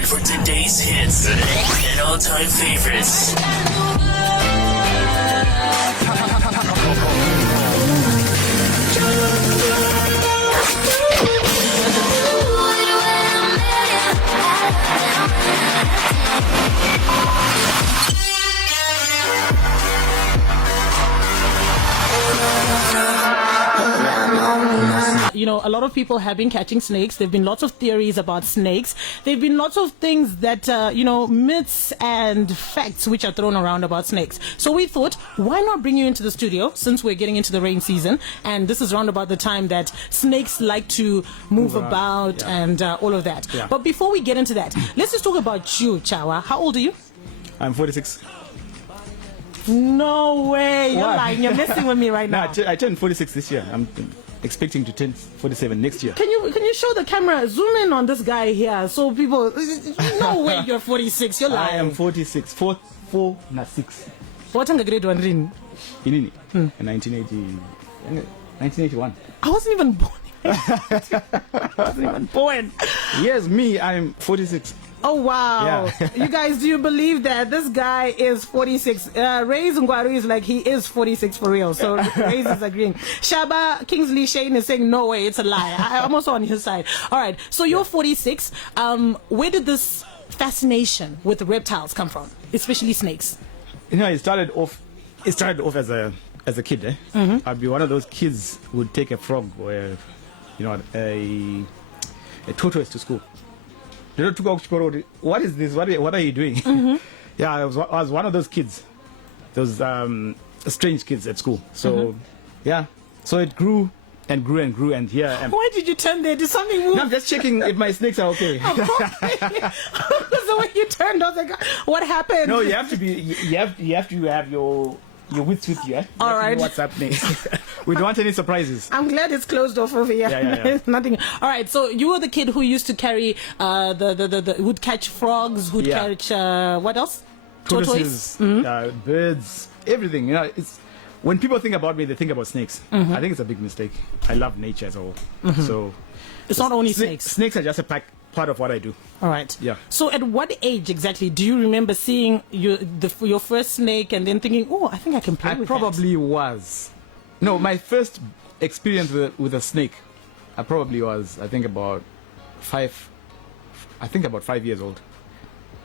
time for today's hits and all-time favorites. You know, a lot of people have been catching snakes. There have been lots of theories about snakes. There have been lots of things that, myths and facts which are thrown around about snakes. So we thought, why not bring you into the studio since we're getting into the rain season? And this is around about the time that snakes like to move about and all of that. Yeah. But before we get into that, let's just talk about you, Chawa. How old are you? I'm 46. No way. You're lying. You're messing with me right No, now. I turned 46 this year. I'm expecting to turn 47 next year. Can you show the camera, zoom in on this guy here so people, no way you're 46, you're lying. I am 46. 4 na 6. What grade grade one in? In 1981. I wasn't even born. I wasn't even born. Yes, me, I'm 46. Oh wow. Yeah. You guys, do you believe that this guy is 46? Ray Zungwaru is like, he is 46 for real. So Ray is agreeing. Shaba Kingsley Shane is saying no way, it's a lie. I'm also on his side. All right, so you're 46. Where did this fascination with reptiles come from, especially snakes? You know, it started off as a kid. Mm-hmm. I'd be one of those kids who would take a frog or a tortoise to school. What is this? What are you doing? Mm-hmm. Yeah, I was one of those kids, those strange kids at school. So, Mm-hmm. yeah, so it grew and grew and grew, and here I am. Why did you turn there? Did something move? No, I'm just checking if my snakes are okay. The way you turned, I was like, what happened? No, you have to have your wits with you. Eh? All right. What's happening? We don't want any surprises. I'm glad it's closed off over here. Yeah. Nothing. All right. So you were the kid who used to carry would catch frogs, would Yeah. catch what else? Tortoises, birds, everything. You know, it's when people think about me, they think about snakes. Mm-hmm. I think it's a big mistake. I love nature as a whole. So It's not only snakes. Snakes are just a part of what I do. All right. Yeah. So at what age exactly do you remember seeing your first snake and then thinking, oh, I think I can play with Probably was. No, my first experience with a snake, I probably was, I think about 5 years old.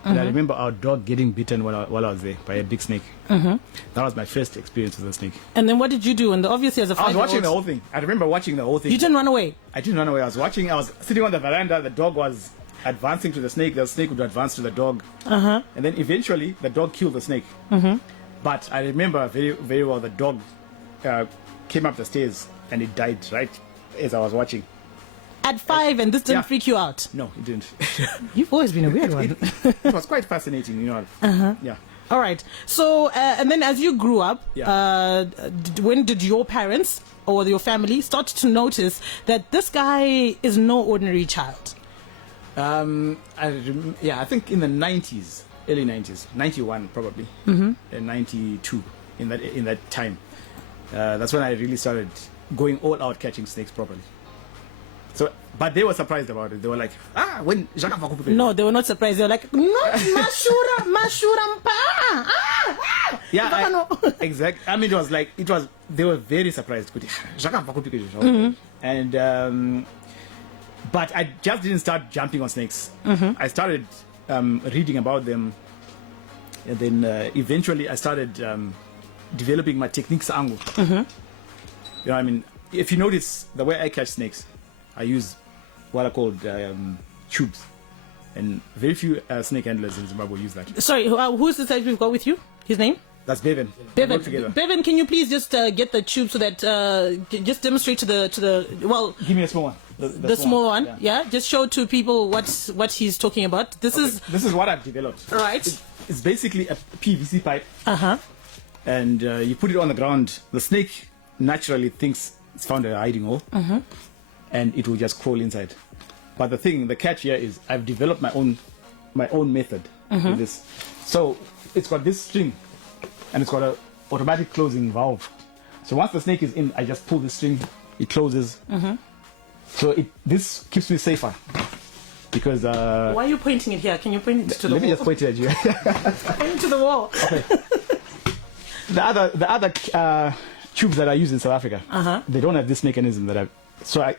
And I remember our dog getting bitten while I was there by a big snake. That was my first experience with a snake. that. And then what did you do? And obviously as a 5-year-old. I was watching the whole thing. I remember watching the whole thing. You didn't run away? I didn't run away. I was watching. I was sitting on the veranda. The dog was advancing to the snake. The snake would advance to the dog. And then eventually, the dog killed the snake. But I remember very, very well the dog came up the stairs and it died right as I was watching. At 5, and this didn't Yeah. freak you out? No, it didn't. You've always been a weird one. It was quite fascinating, you know. Yeah. All right. So, and then as you grew up, Yeah. when did your parents or your family start to notice that this guy is no ordinary child? I think in the 90s, early 90s, 91 probably, and 92 in that time. That's when I really started going all out catching snakes properly. So, but they were surprised about it. They were like, when Jacques Vakupupe. No, they were not surprised. They were like, no, Mashura mpa. Yeah, exactly. I mean, they were very surprised. Jacques Vakupupe. And, but I just didn't start jumping on snakes. I started reading about them. And then eventually I started developing my techniques angle. You know what I mean? If you notice the way I catch snakes, I use what are called tubes. And very few snake handlers in Zimbabwe use that. Sorry, who's the side we've got with you? His name? That's Bevan. We work together. Bevan, can you please just get the tube so that just demonstrate to the well. Give me a small one. The small one, yeah. Just show to people what he's talking about. This is what I've developed. Right. It's basically a PVC pipe. And you put it on the ground. The snake naturally thinks it's found a hiding hole, and it will just crawl inside. But the catch here is I've developed my own method with this. So it's got this string, and it's got a automatic closing valve. So once the snake is in, I just pull the string, it closes. So this keeps me safer. because Why are you pointing it here? Can you point it to the let wall? me just point it at you. Point it to the wall. The other tubes that I use in South Africa, they don't have this mechanism that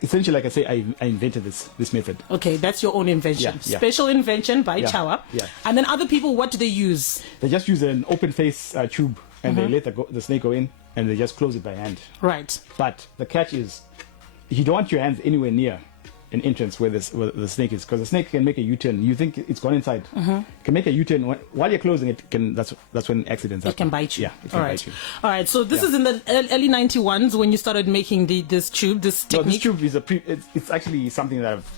essentially, like I say, I invented this method. Okay, that's your own invention. Yeah. Special invention by Chawa. Yeah. And then other people, what do they use? They just use an open face tube, and they let the snake go in, and they just close it by hand. Right. But the catch is, you don't want your hands anywhere near an entrance where the snake is, because the snake can make a U-turn. You think it's gone inside. It can make a U-turn while you're closing it. That's when accidents happen. It can bite you. Yeah, it can bite you. All right. So this is in the early 91s when you started making this tube, this technique. No, this tube is it's actually something that I've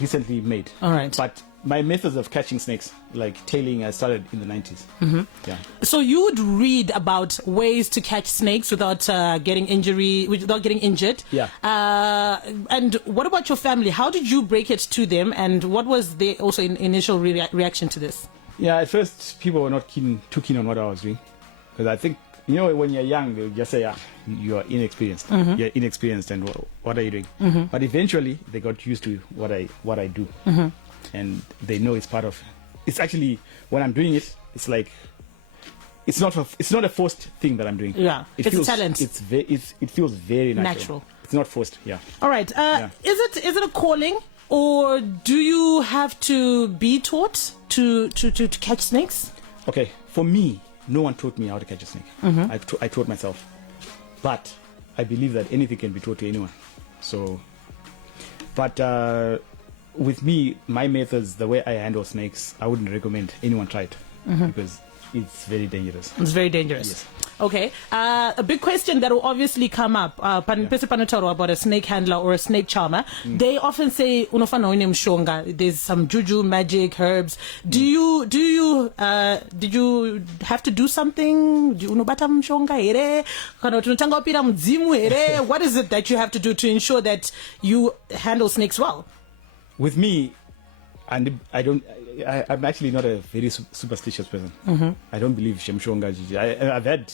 recently made. All right. But my methods of catching snakes, like tailing, I started in the 90s. Yeah. So you would read about ways to catch snakes without getting injured. Yeah. And what about your family? How did you break it to them? And what was their also initial reaction to this? Yeah, at first people were not too keen on what I was doing, because I think, when you're young, they'll just say, you are inexperienced. You're inexperienced, and what are you doing? But eventually, they got used to what I do, and they know it's part of. It's actually, when I'm doing it, it's like, it's not a forced thing that I'm doing. Yeah, it's a talent. It feels very natural. It's not forced. Yeah. All right. Is it a calling, or do you have to be taught to catch snakes? Okay, for me, no one taught me how to catch a snake. I taught myself. But I believe that anything can be taught to anyone. So, but with me, my methods, the way I handle snakes, I wouldn't recommend anyone try it, because it's very dangerous. It's very dangerous. Yes. Okay. A big question that will obviously come up, about a snake handler or a snake charmer. They often say, there's some juju, magic, herbs. Did you have to do something? What is it that you have to do to ensure that you handle snakes well? With me, I'm actually not a very superstitious person. I don't believe shemshonga. I've had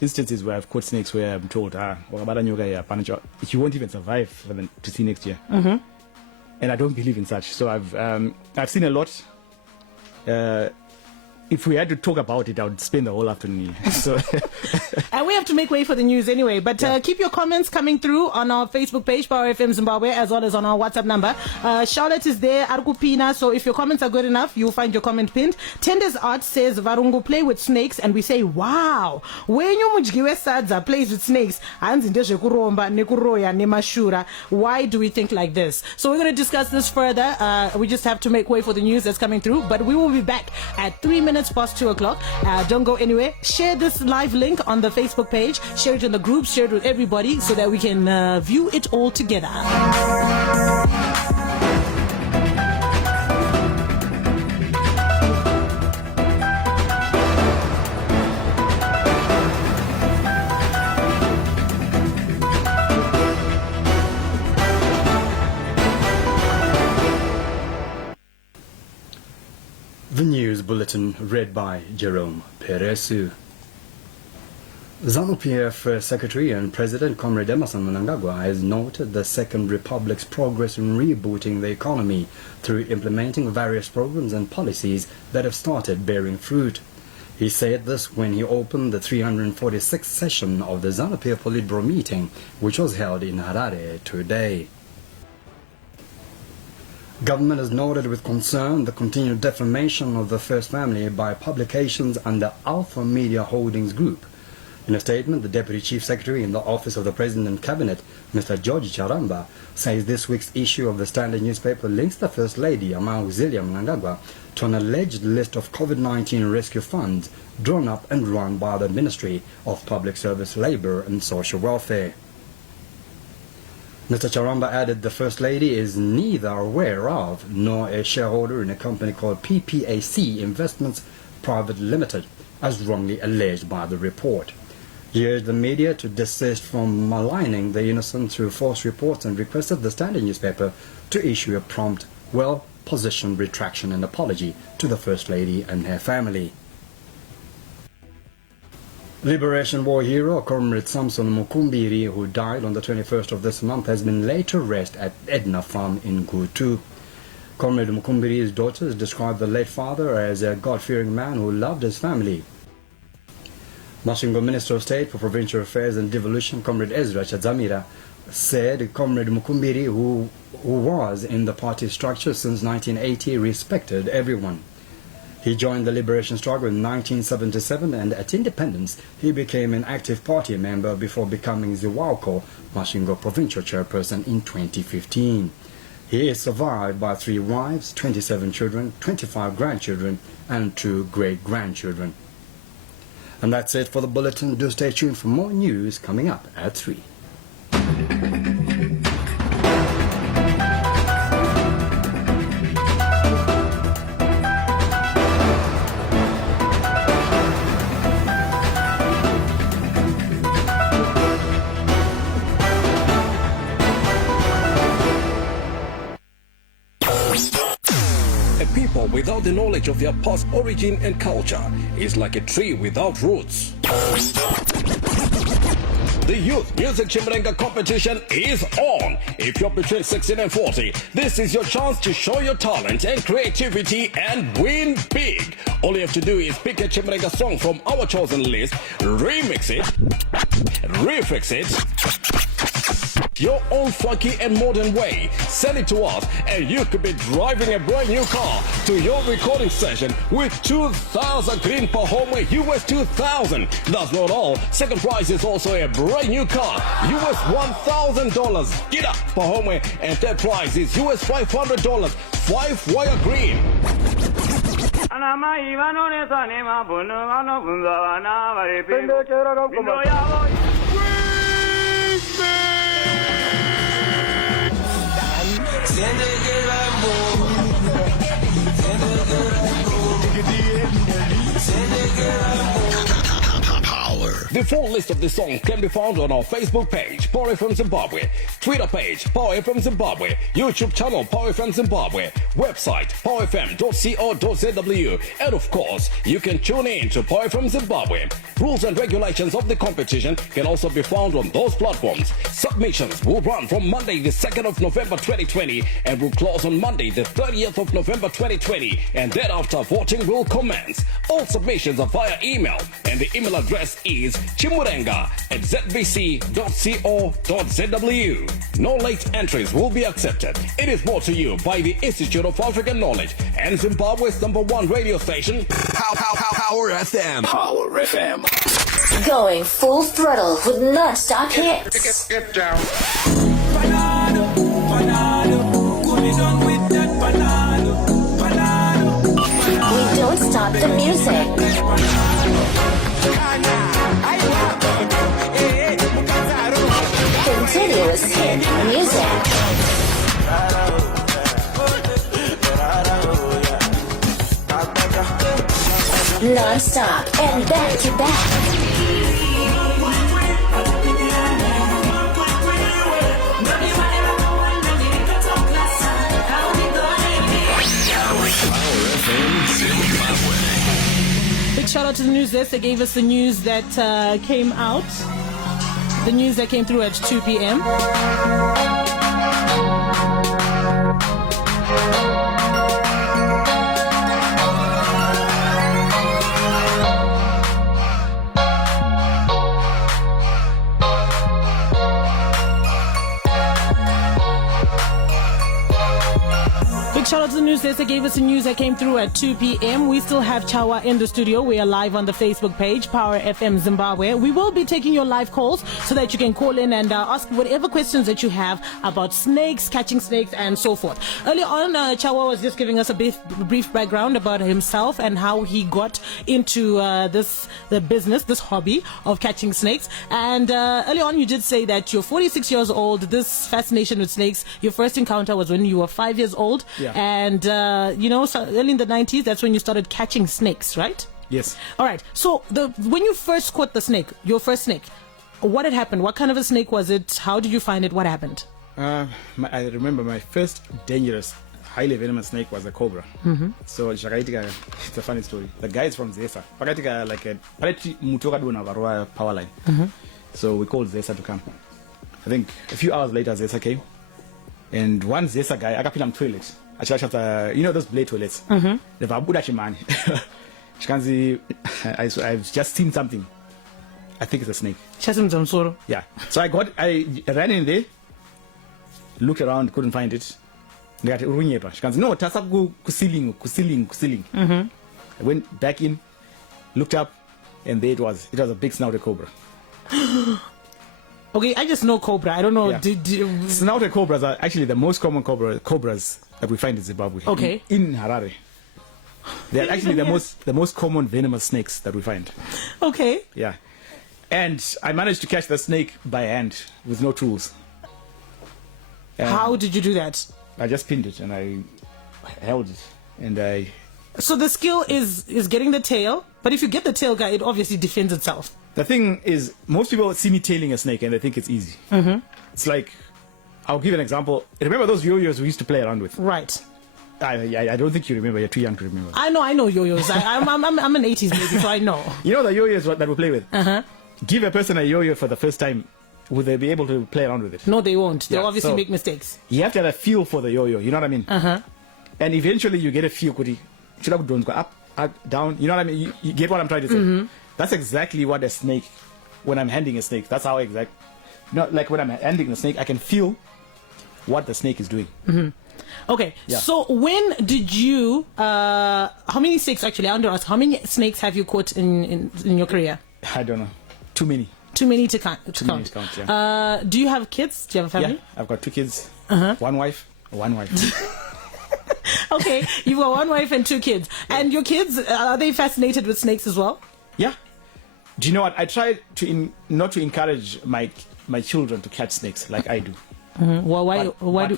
instances where I've caught snakes where I'm told, you won't even survive to see next year. And I don't believe in such. So I've seen a lot. If we had to talk about it, I would spend the whole afternoon. So and we have to make way for the news anyway. But keep your comments coming through on our Facebook page, Power FM Zimbabwe, as well as on our WhatsApp number. Charlotte is there, Arkupina. So if your comments are good enough, you'll find your comment pinned. Tender's Art says, Varungu play with snakes. And we say, wow. When you mujgiwe sadza plays with snakes, why do we think like this? So we're going to discuss this further. We just have to make way for the news that's coming through. But we will be back at 3 minutes past 2 o'clock. Don't go anywhere. Share this live link on the Facebook page. Share it in the groups. Share it with everybody so that we can view it all together. The News Bulletin read by Jerome Peresu. ZANU-PF First Secretary and President Comrade Emerson Mnangagwa has noted the Second Republic's progress in rebooting the economy through implementing various programs and policies that have started bearing fruit. He said this when he opened the 346th session of the ZANU-PF Politburo meeting, which was held in Harare today. Government has noted with concern the continued defamation of the First Family by publications under Alpha Media Holdings Group. In a statement, the Deputy Chief Secretary in the Office of the President and Cabinet, Mr. George Charamba, says this week's issue of the Standard newspaper links the First Lady, Amahuzilia Mnangagwa, to an alleged list of COVID-19 rescue funds drawn up and run by the Ministry of Public Service, Labour and Social Welfare. Mr. Charamba added the First Lady is neither aware of nor a shareholder in a company called PPAC Investments Private Limited, as wrongly alleged by the report. He urged the media to desist from maligning the innocent through false reports and requested the Standard newspaper to issue a prompt, well-positioned retraction and apology to the First Lady and her family. Liberation War hero Comrade Samson Mukumbiri, who died on the 21st of this month, has been laid to rest at Edna Farm in Gutu. Comrade Mukumbiri's daughters described the late father as a God-fearing man who loved his family. Masvingo Minister of State for Provincial Affairs and Devolution, Comrade Ezra Chadzamira, said Comrade Mukumbiri, who was in the party structure since 1980, respected everyone. He joined the liberation struggle in 1977, and at independence he became an active party member before becoming Zimbabwe Masvingo Provincial Chairperson in 2015. He is survived by 3 wives, 27 children, 25 grandchildren, and 2 great-grandchildren. And that's it for the bulletin. Do stay tuned for more news coming up at 3. People without the knowledge of their past origin and culture is like a tree without roots. The Youth Music Chimrenga competition is on. If you're between 16 and 40, this is your chance to show your talent and creativity and win big. All you have to do is pick a Chimrenga song from our chosen list, remix it, refix it, your own funky and modern way. Send it to us and you could be driving a brand new car to your recording session with 2,000 green per homeway, US 2,000. That's not all. Second prize is also a brand new car, US $1,000. Get up per homeway, and third prize is US $500, 5-wire green. The full list of the song can be found on our Facebook page, Power FM Zimbabwe, Twitter page, Power FM Zimbabwe, YouTube channel, Power FM Zimbabwe, website, powerfm.co.zw, and of course, you can tune in to Power FM Zimbabwe. Rules and regulations of the competition can also be found on those platforms. Submissions will run from Monday the 2nd of November 2020 and will close on Monday the 30th of November 2020, and thereafter voting will commence. All submissions are via email, and the email address is chimurenga@zbc.co.zw. No late entries will be accepted. It is brought to you by the Institute of African Knowledge and Zimbabwe's #1 radio station, Power FM. Power FM. Going full throttle with non-stop hits. Get down. We don't stop the music. Continuous hit music. Non-stop and back to back. Big shout out to the news desk. They gave us the news that came out. The news that came through at 2 p.m. Shout out to the news desk. They gave us the news that came through at 2 p.m. We still have Chawa in the studio. We are live on the Facebook page, Power FM Zimbabwe. We will be taking your live calls so that you can call in and ask whatever questions that you have about snakes, catching snakes, and so forth. Earlier on, Chawa was just giving us a brief background about himself and how he got into the business, this hobby of catching snakes. And earlier on, you did say that you're 46 years old. This fascination with snakes, your first encounter was when you were 5 years old. Yeah. And, so early in the 90s, that's when you started catching snakes, right? Yes. All right. So when you first caught the snake, your first snake, what had happened? What kind of a snake was it? How did you find it? What happened? I remember my first dangerous, highly venomous snake was a cobra. Mm-hmm. So it's a funny story. The guy is from Zesa. Like a power line. Mm-hmm. So we called Zesa to come. I think a few hours later, Zesa came. And one Zesa guy, I got him toilet. you know those blade toilets. I've just seen something. I think it's a snake. Yeah. So I ran in there, looked around, couldn't find it. No, ceiling. I went back in, looked up, and there it was. It was a big snouted cobra. Okay, I just know cobra. I don't know. Yeah. Snouted cobras are actually the most common cobras that we find in Zimbabwe. Okay. In Harare. They're actually the most common venomous snakes that we find. Okay. Yeah. And I managed to catch the snake by hand with no tools. How did you do that? I just pinned it and I held it and So the skill is getting the tail, but if you get the tail guy, it obviously defends itself. The thing is, most people see me tailing a snake and they think it's easy. Mm-hmm. It's like, I'll give you an example. Remember those yo-yos we used to play around with? Right. I don't think you remember. You're too young to remember. I know yo-yos. I'm an 80s baby, so I know. You know the yo-yos that we play with? Uh-huh. Give a person a yo-yo for the first time, will they be able to play around with it? No, they won't. They'll obviously make mistakes. You have to have a feel for the yo-yo, you know what I mean? Uh-huh. And eventually you get a feel, should I go up, down, you know what I mean? You get what I'm trying to say? Mm-hmm. That's exactly what a snake, when I'm handing a snake, that's how like when I'm handing the snake, I can feel what the snake is doing. Mm-hmm. Okay, yeah. So when did you, how many snakes actually, I want to ask, how many snakes have you caught in your career? I don't know. Too many. Too many to count. Yeah. Do you have kids? Do you have a family? Yeah, I've got 2 kids. Uh-huh. One wife. Okay, you've got 1 wife and 2 kids. And your kids, are they fascinated with snakes as well? Yeah. Do you know what? I try to not to encourage my children to catch snakes like I do. Mm-hmm. Well,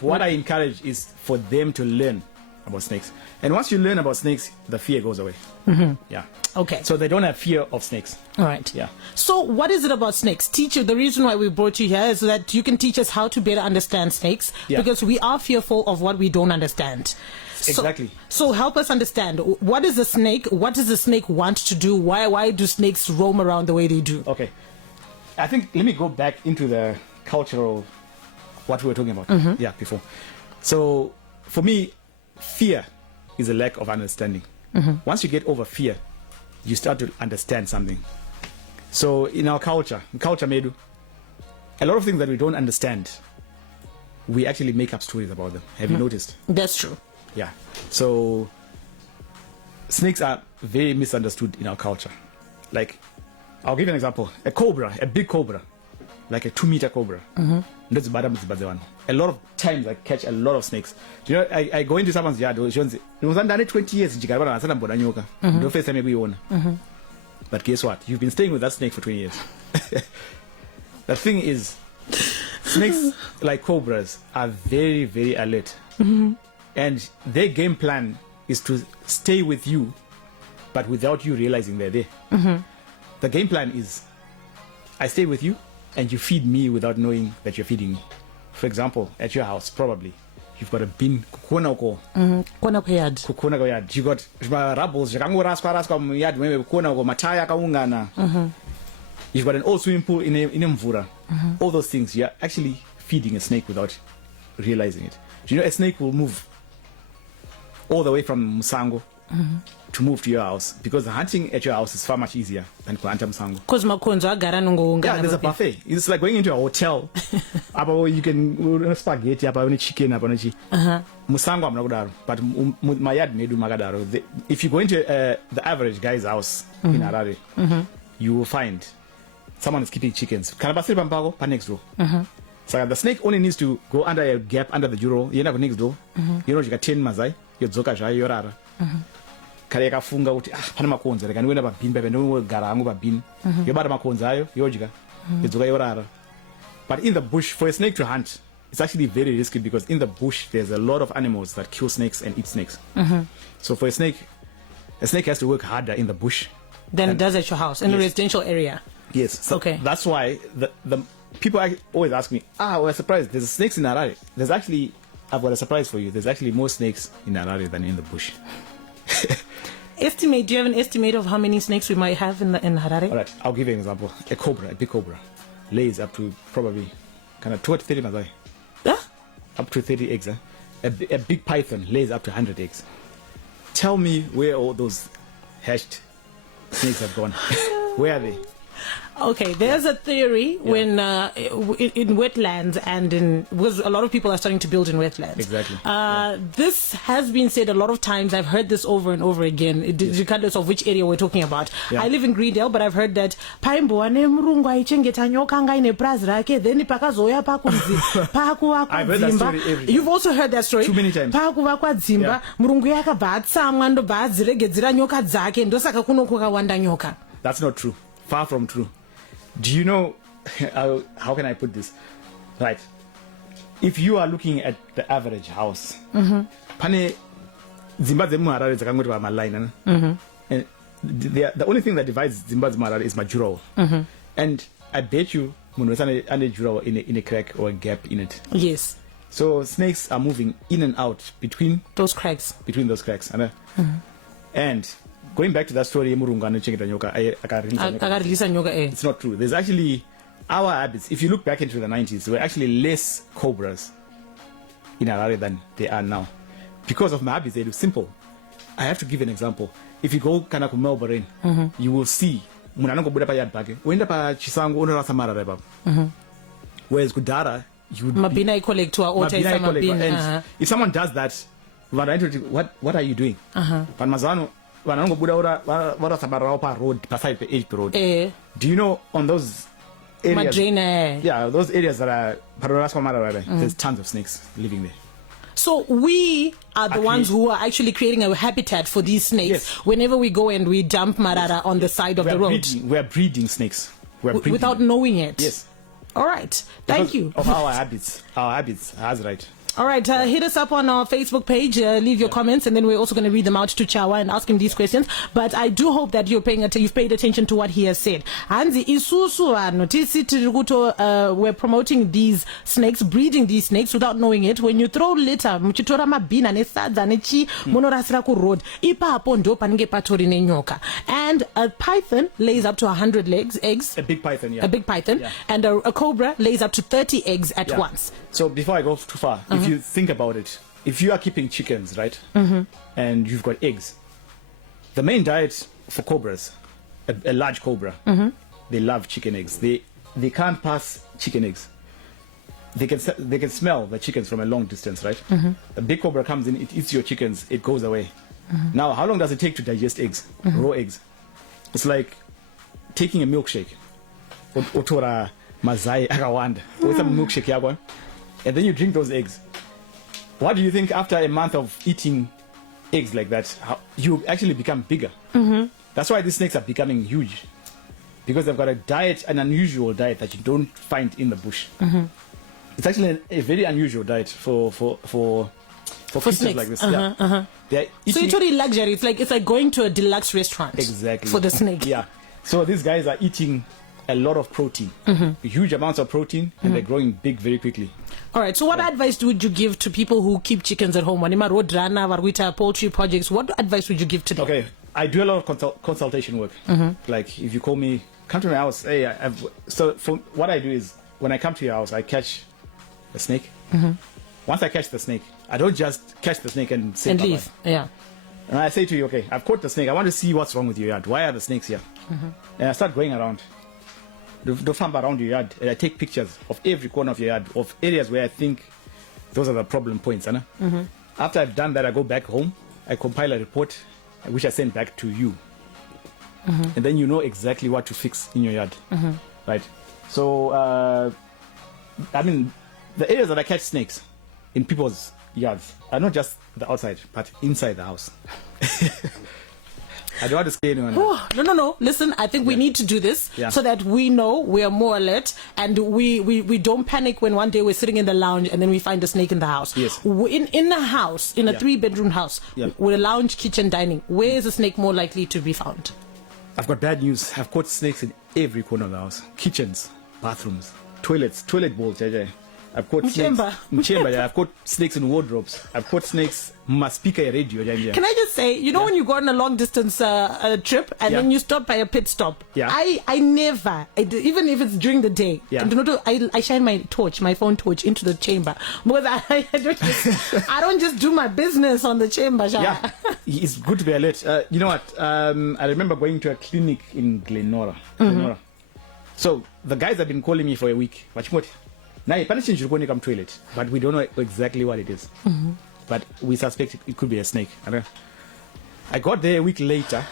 what I encourage is for them to learn about snakes. And once you learn about snakes, the fear goes away. Mm-hmm. Yeah. Okay. So they don't have fear of snakes. All right. Yeah. So what is it about snakes? Teach you. The reason why we brought you here is so that you can teach us how to better understand snakes, because we are fearful of what we don't understand. Exactly. So help us understand, what is a snake? What does the snake want to do? Why do snakes roam around the way they do? Okay. I think, let me go back into the cultural, what we were talking about before. So for me, fear is a lack of understanding. Mm-hmm. Once you get over fear, you start to understand something. So in our culture Medu, a lot of things that we don't understand, we actually make up stories about them. Have you noticed? That's true. Yeah. So snakes are very misunderstood in our culture. Like, I'll give you an example. A cobra, a big cobra, like a 2-meter cobra. Mm-hmm. A lot of times I catch a lot of snakes. You know, I go into someone's yard, it was under 20 years, mm-hmm. But guess what? You've been staying with that snake for 20 years. The thing is, snakes like cobras are very, very alert. Mm-hmm. And their game plan is to stay with you, but without you realizing they're there. Mm-hmm. The game plan is, I stay with you, and you feed me without knowing that you're feeding me. For example, at your house, probably, you've got a bin. You got rubbles. You've got an old swimming pool in Mvura. All those things, you're actually feeding a snake without realizing it. Do you know a snake will move all the way from Musango to move to your house, because the hunting at your house is far much easier than to hunt Musango. Yeah, there's a buffet. It's like going into a hotel. You can spaghetti, chicken, Musango I'm not, but my yard may do magadaro. If you go into the average guy's house in Harare, you will find someone is keeping chickens. Next door. So the snake only needs to go under a gap under the bureau. You never next door. You know, you got 10 mazai. You zoka jai yorara. Kareka funga uti pana makonza. Like anwena babin bebe no garangu babin. You bada makonza ayo yojiga. You zoka yorara. But in the bush, for a snake to hunt, it's actually very risky, because in the bush there's a lot of animals that kill snakes and eat snakes. So for a snake has to work harder in the bush than it does at your house in a residential area. Yes. So okay. That's why the people always ask me, we're surprised. There's snakes in Harare. I've got a surprise for you. There's actually more snakes in Harare than in the bush. Do you have an estimate of how many snakes we might have in Harare? All right, I'll give you an example. A big cobra, lays up to probably kind of 30 mazai. Yeah? Up to 30 eggs. a big python lays up to 100 eggs. Tell me where all those hatched snakes have gone. Where are they? Okay, there's a theory when in wetlands and because a lot of people are starting to build in wetlands. Exactly. This has been said a lot of times. I've heard this over and over again, regardless of which area we're talking about. I live in Greendale, but I've heard that I've heard that story every time. You've also heard that story? Too many times. That's not true. Far from true. Do you know, how can I put this? Right. If you are looking at the average house, pane Zimbabwe Harare zakangoti pa maline, and the only thing that divides Zimbabwe Harare is majuro. And I bet you munhu ane juro in a crack or a gap in it. Yes. So snakes are moving in and out between those cracks. And going back to that story, it's not true. There's actually our habits. If you look back into the 90s, there were actually less cobras in Harare than they are now. Because of my habits, they look simple. I have to give an example. If you go to Melbourne, you will see whereas Kudara, you would Mabina collect or and if someone does that, what are you doing? Road. Do you know on those areas? Yeah, those areas that are there's tons of snakes living there. So we are the ones who are actually creating a habitat for these snakes whenever we go and we dump marara on the side of the road. We're breeding snakes. Without knowing it. Yes. All right. Thank you. Of our habits. That's right. All right, hit us up on our Facebook page, leave your comments, and then we're also going to read them out to Chawa and ask him these questions. But I do hope that you've paid attention to what he has said. We're promoting these snakes, breeding these snakes without knowing it. When you throw litter, and a python lays up to 100 eggs. A big python, yeah. A big python. Yeah. And a cobra lays up to 30 eggs at once. So before I go too far, if you think about it, if you are keeping chickens, right, and you've got eggs, the main diet for cobras, a large cobra, they love chicken eggs. They can't pass chicken eggs. They can smell the chickens from a long distance, right? A big cobra comes in, it eats your chickens, it goes away. Now, how long does it take to digest eggs, raw eggs? It's like taking a milkshake. Otora mazai akawanda. With some milkshake yagwan. And then you drink those eggs. What do you think after a month of eating eggs like that, you actually become bigger? That's why these snakes are becoming huge. Because they've got a diet, an unusual diet that you don't find in the bush. It's actually a very unusual diet for creatures snakes like this. So it's really luxury. It's like going to a deluxe restaurant. Exactly. For the snake. Yeah. So these guys are eating a lot of protein, huge amounts of protein, and they're growing big very quickly. All right. So what advice would you give to people who keep chickens at home? Poultry projects. What advice would you give to them? Okay. I do a lot of consultation work. Like if you call me, come to my house. Hey, what I do is when I come to your house, I catch a snake. Once I catch the snake, I don't just catch the snake and say bye-bye. Leave. Yeah. And I say to you, okay, I've caught the snake. I want to see what's wrong with your yard. Why are the snakes here? And I start going around. The farm around your yard, and I take pictures of every corner of your yard, of areas where I think those are the problem points. After I've done that, I go back home, I compile a report, which I send back to you. And then you know exactly what to fix in your yard. Right? So, I mean, the areas that I catch snakes in people's yards are not just the outside, but inside the house. I don't want to scare anyone. No. Listen, I think we need to do this so that we know we are more alert and we don't panic when one day we're sitting in the lounge and then we find a snake in the house. Yes. In a house, in a 3-bedroom house, with a lounge, kitchen, dining, where is a snake more likely to be found? I've got bad news. I've caught snakes in every corner of the house. Kitchens, bathrooms, toilets, toilet bowls, I've caught snakes. Mchemba. Yeah, I've caught snakes in wardrobes. I've caught snakes ma speaker radio. Can I just say, when you go on a long distance trip and then you stop by a pit stop, I never, even if it's during the day, I shine my phone torch into the chamber because I don't just do my business on the chamber. Yeah, it's good to be alert. You know what? I remember going to a clinic in Glenora. So the guys have been calling me for a week. Now, punishment should go come toilet, but we don't know exactly what it is. But we suspect it could be a snake. I got there a week later,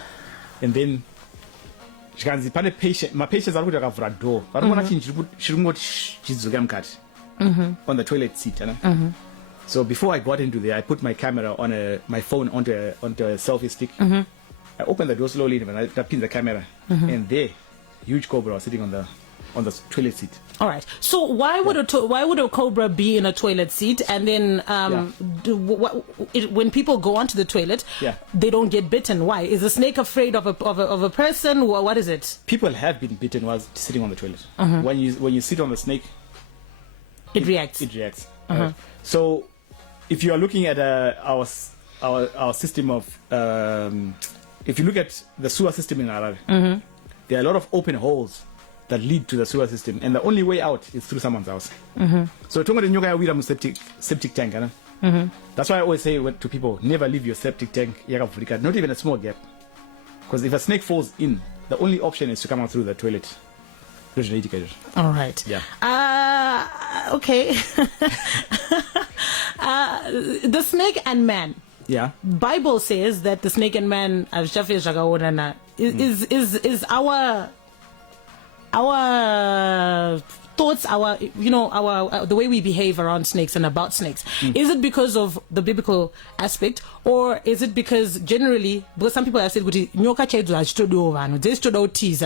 and then my patients are going to door. On the toilet seat. So before I got into there, I put my camera on my phone onto a selfie stick. I opened the door slowly and I pinned the camera, and there, huge cobra was sitting on the toilet seat. All right. So why would a cobra be in a toilet seat? And then when people go onto the toilet, they don't get bitten. Why? Is the snake afraid of a person? What is it? People have been bitten while sitting on the toilet. When you sit on the snake, it reacts. It reacts. Right? So if you are looking at our system of, if you look at the sewer system in Harare, there are a lot of open holes that lead to the sewer system, and the only way out is through someone's house. So septic tank. That's why I always say to people, never leave your septic tank, not even a small gap, because if a snake falls in, the only option is to come out through the toilet. All right. Yeah. Okay. The snake and man. Yeah. Bible says that the snake and man is our thoughts, our the way we behave around snakes and about snakes. Is it because of the biblical aspect, or is it because generally, because some people have said nyoka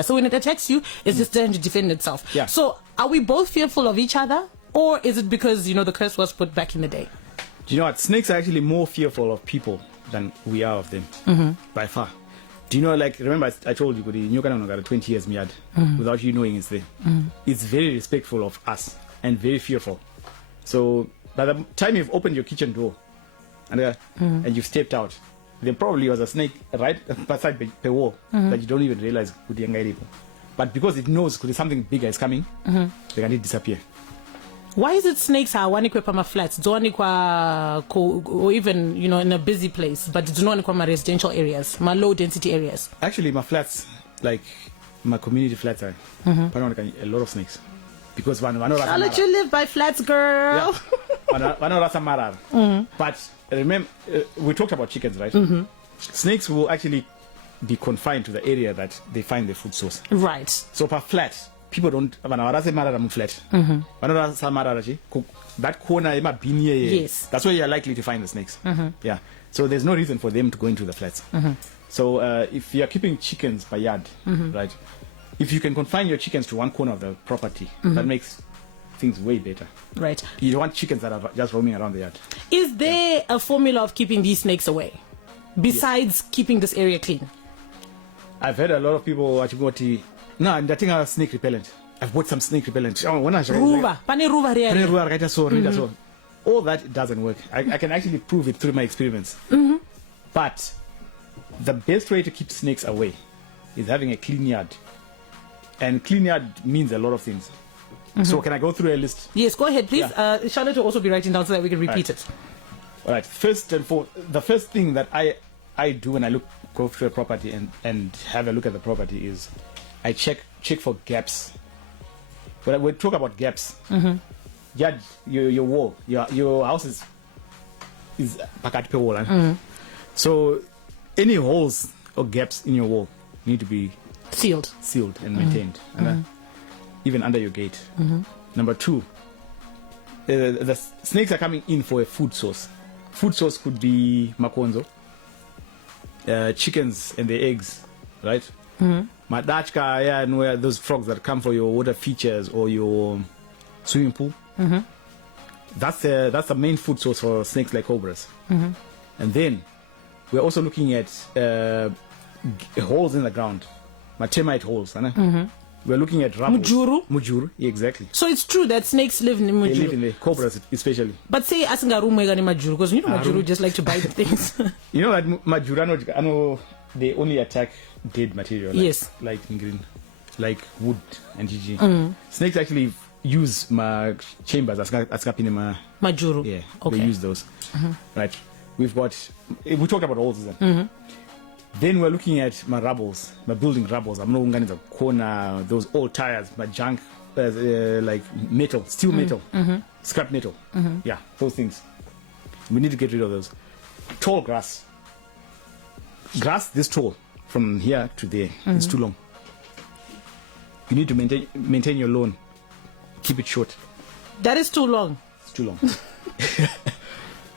so when it attacks you, it's just trying to defend itself. Yeah. So are we both fearful of each other, or is it because the curse was put back in the day? Do you know what? Snakes are actually more fearful of people than we are of them, by far. Do you know, remember I told you, Nyoka got 20 years miyad without you knowing it's there. It's very respectful of us and very fearful. So by the time you've opened your kitchen door and you've stepped out, there probably was a snake right beside the wall that you don't even realize. But because it knows something bigger is coming, they can disappear. Why is it snakes are wanikwe flats, or even in a busy place, but do not my residential areas, my low density areas? Actually, my flats, like my community flats, are a lot of snakes because I'll let you live by flats, girl. But remember, we talked about chickens, right? Snakes will actually be confined to the area that they find their food source. Right. So per flat, people don't flat. That corner, yes, that's where you're likely to find the snakes. Yeah. So there's no reason for them to go into the flats. So if you're keeping chickens by yard, right? If you can confine your chickens to one corner of the property, that makes things way better. Right. You don't want chickens that are just roaming around the yard. Is there a formula of keeping these snakes away besides keeping this area clean? I've heard a lot of people watching. No, I think I have snake repellent. I've bought some snake repellent. All that doesn't work. I can actually prove it through my experience. But the best way to keep snakes away is having a clean yard. And clean yard means a lot of things. So can I go through a list? Yes, go ahead, please. Yeah. Charlotte will also be writing down so that we can repeat it. All right. First and foremost, the first thing that I do when I go through a property and have a look at the property is I check for gaps. When we talk about gaps, your wall, your house is pakati pe wall. So any holes or gaps in your wall need to be sealed and maintained, even under your gate. Number two, the snakes are coming in for a food source. Food source could be makonzo, chickens and the eggs, right? Madachka, and those frogs that come for your water features or your swimming pool. That's the main food source for snakes like cobras. And then we're also looking at holes in the ground, termite holes. We're looking at rabbles. Mujuru? Yeah, exactly. So it's true that snakes live in Mujuru? They live in there, cobras especially. But say asingarumwega ni Majuru, because you know Majuru just like to bite things. You know what, Majuru, I know they only attack dead material. Like, yes. Like in green, like wood and GG. Snakes actually use my chambers as Majuru. Yeah, okay. They use those. Right. We talked about all of them. Then we're looking at my rubbles, my building rubbles. I'm not going to corner those old tires, my junk, like metal, steel metal, scrap metal. Yeah, those things. We need to get rid of those. Tall grass. Grass this tall, from here to there, it's too long. You need to maintain your lawn. Keep it short. That is too long. It's too long.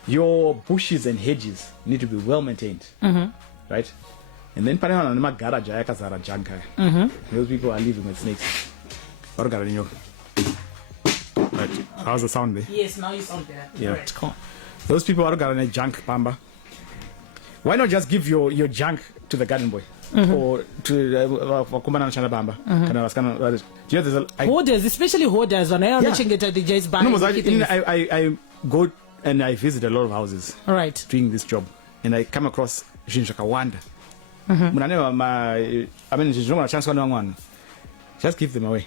Your bushes and hedges need to be well maintained. Right? And then those people are living with snakes. Right. How's the sound there? Yes, now you sound better. Yeah. Right, cool. Those people are got a junk pamba. Why not just give your junk to the garden boy? Or to Wakumbana Chana Bamba? You know, there's hoarders, especially hoarders, when I I go and I visit a lot of houses doing this job, and I come across Jinjakawanda. I mean, just give them away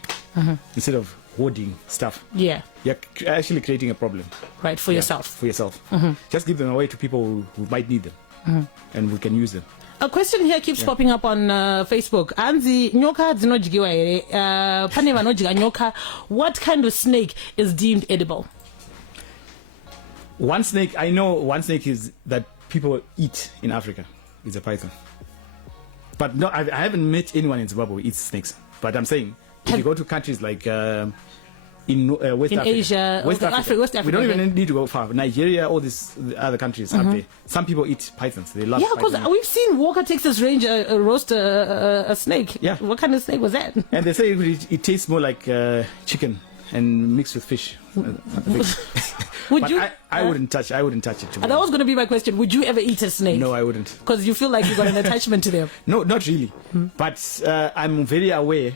instead of hoarding stuff. Yeah. You're actually creating a problem. Right, for yourself. For yourself. Just give them away to people who might need them and who can use them. A question here keeps popping up on Facebook. Anzi, nyoka dzinojigiwa ere. Pane vanojiga nyoka. What kind of snake is deemed edible? One snake, I know one snake is that people eat in Africa is a python. But no, I haven't met anyone in Zimbabwe who eats snakes. But I'm saying, if you go to countries like in West Africa, Asia, West Africa, we don't even need to go far. Nigeria, all these other countries up there. Some people eat pythons. They love. Yeah, because we've seen Walker Texas Ranger roast a snake. Yeah. What kind of snake was that? And they say it tastes more like chicken and mixed with fish. Would you? I wouldn't touch. I wouldn't touch it. That was going to be my question. Would you ever eat a snake? No, I wouldn't. Because you feel like you got an attachment to them. No, not really. But I'm very aware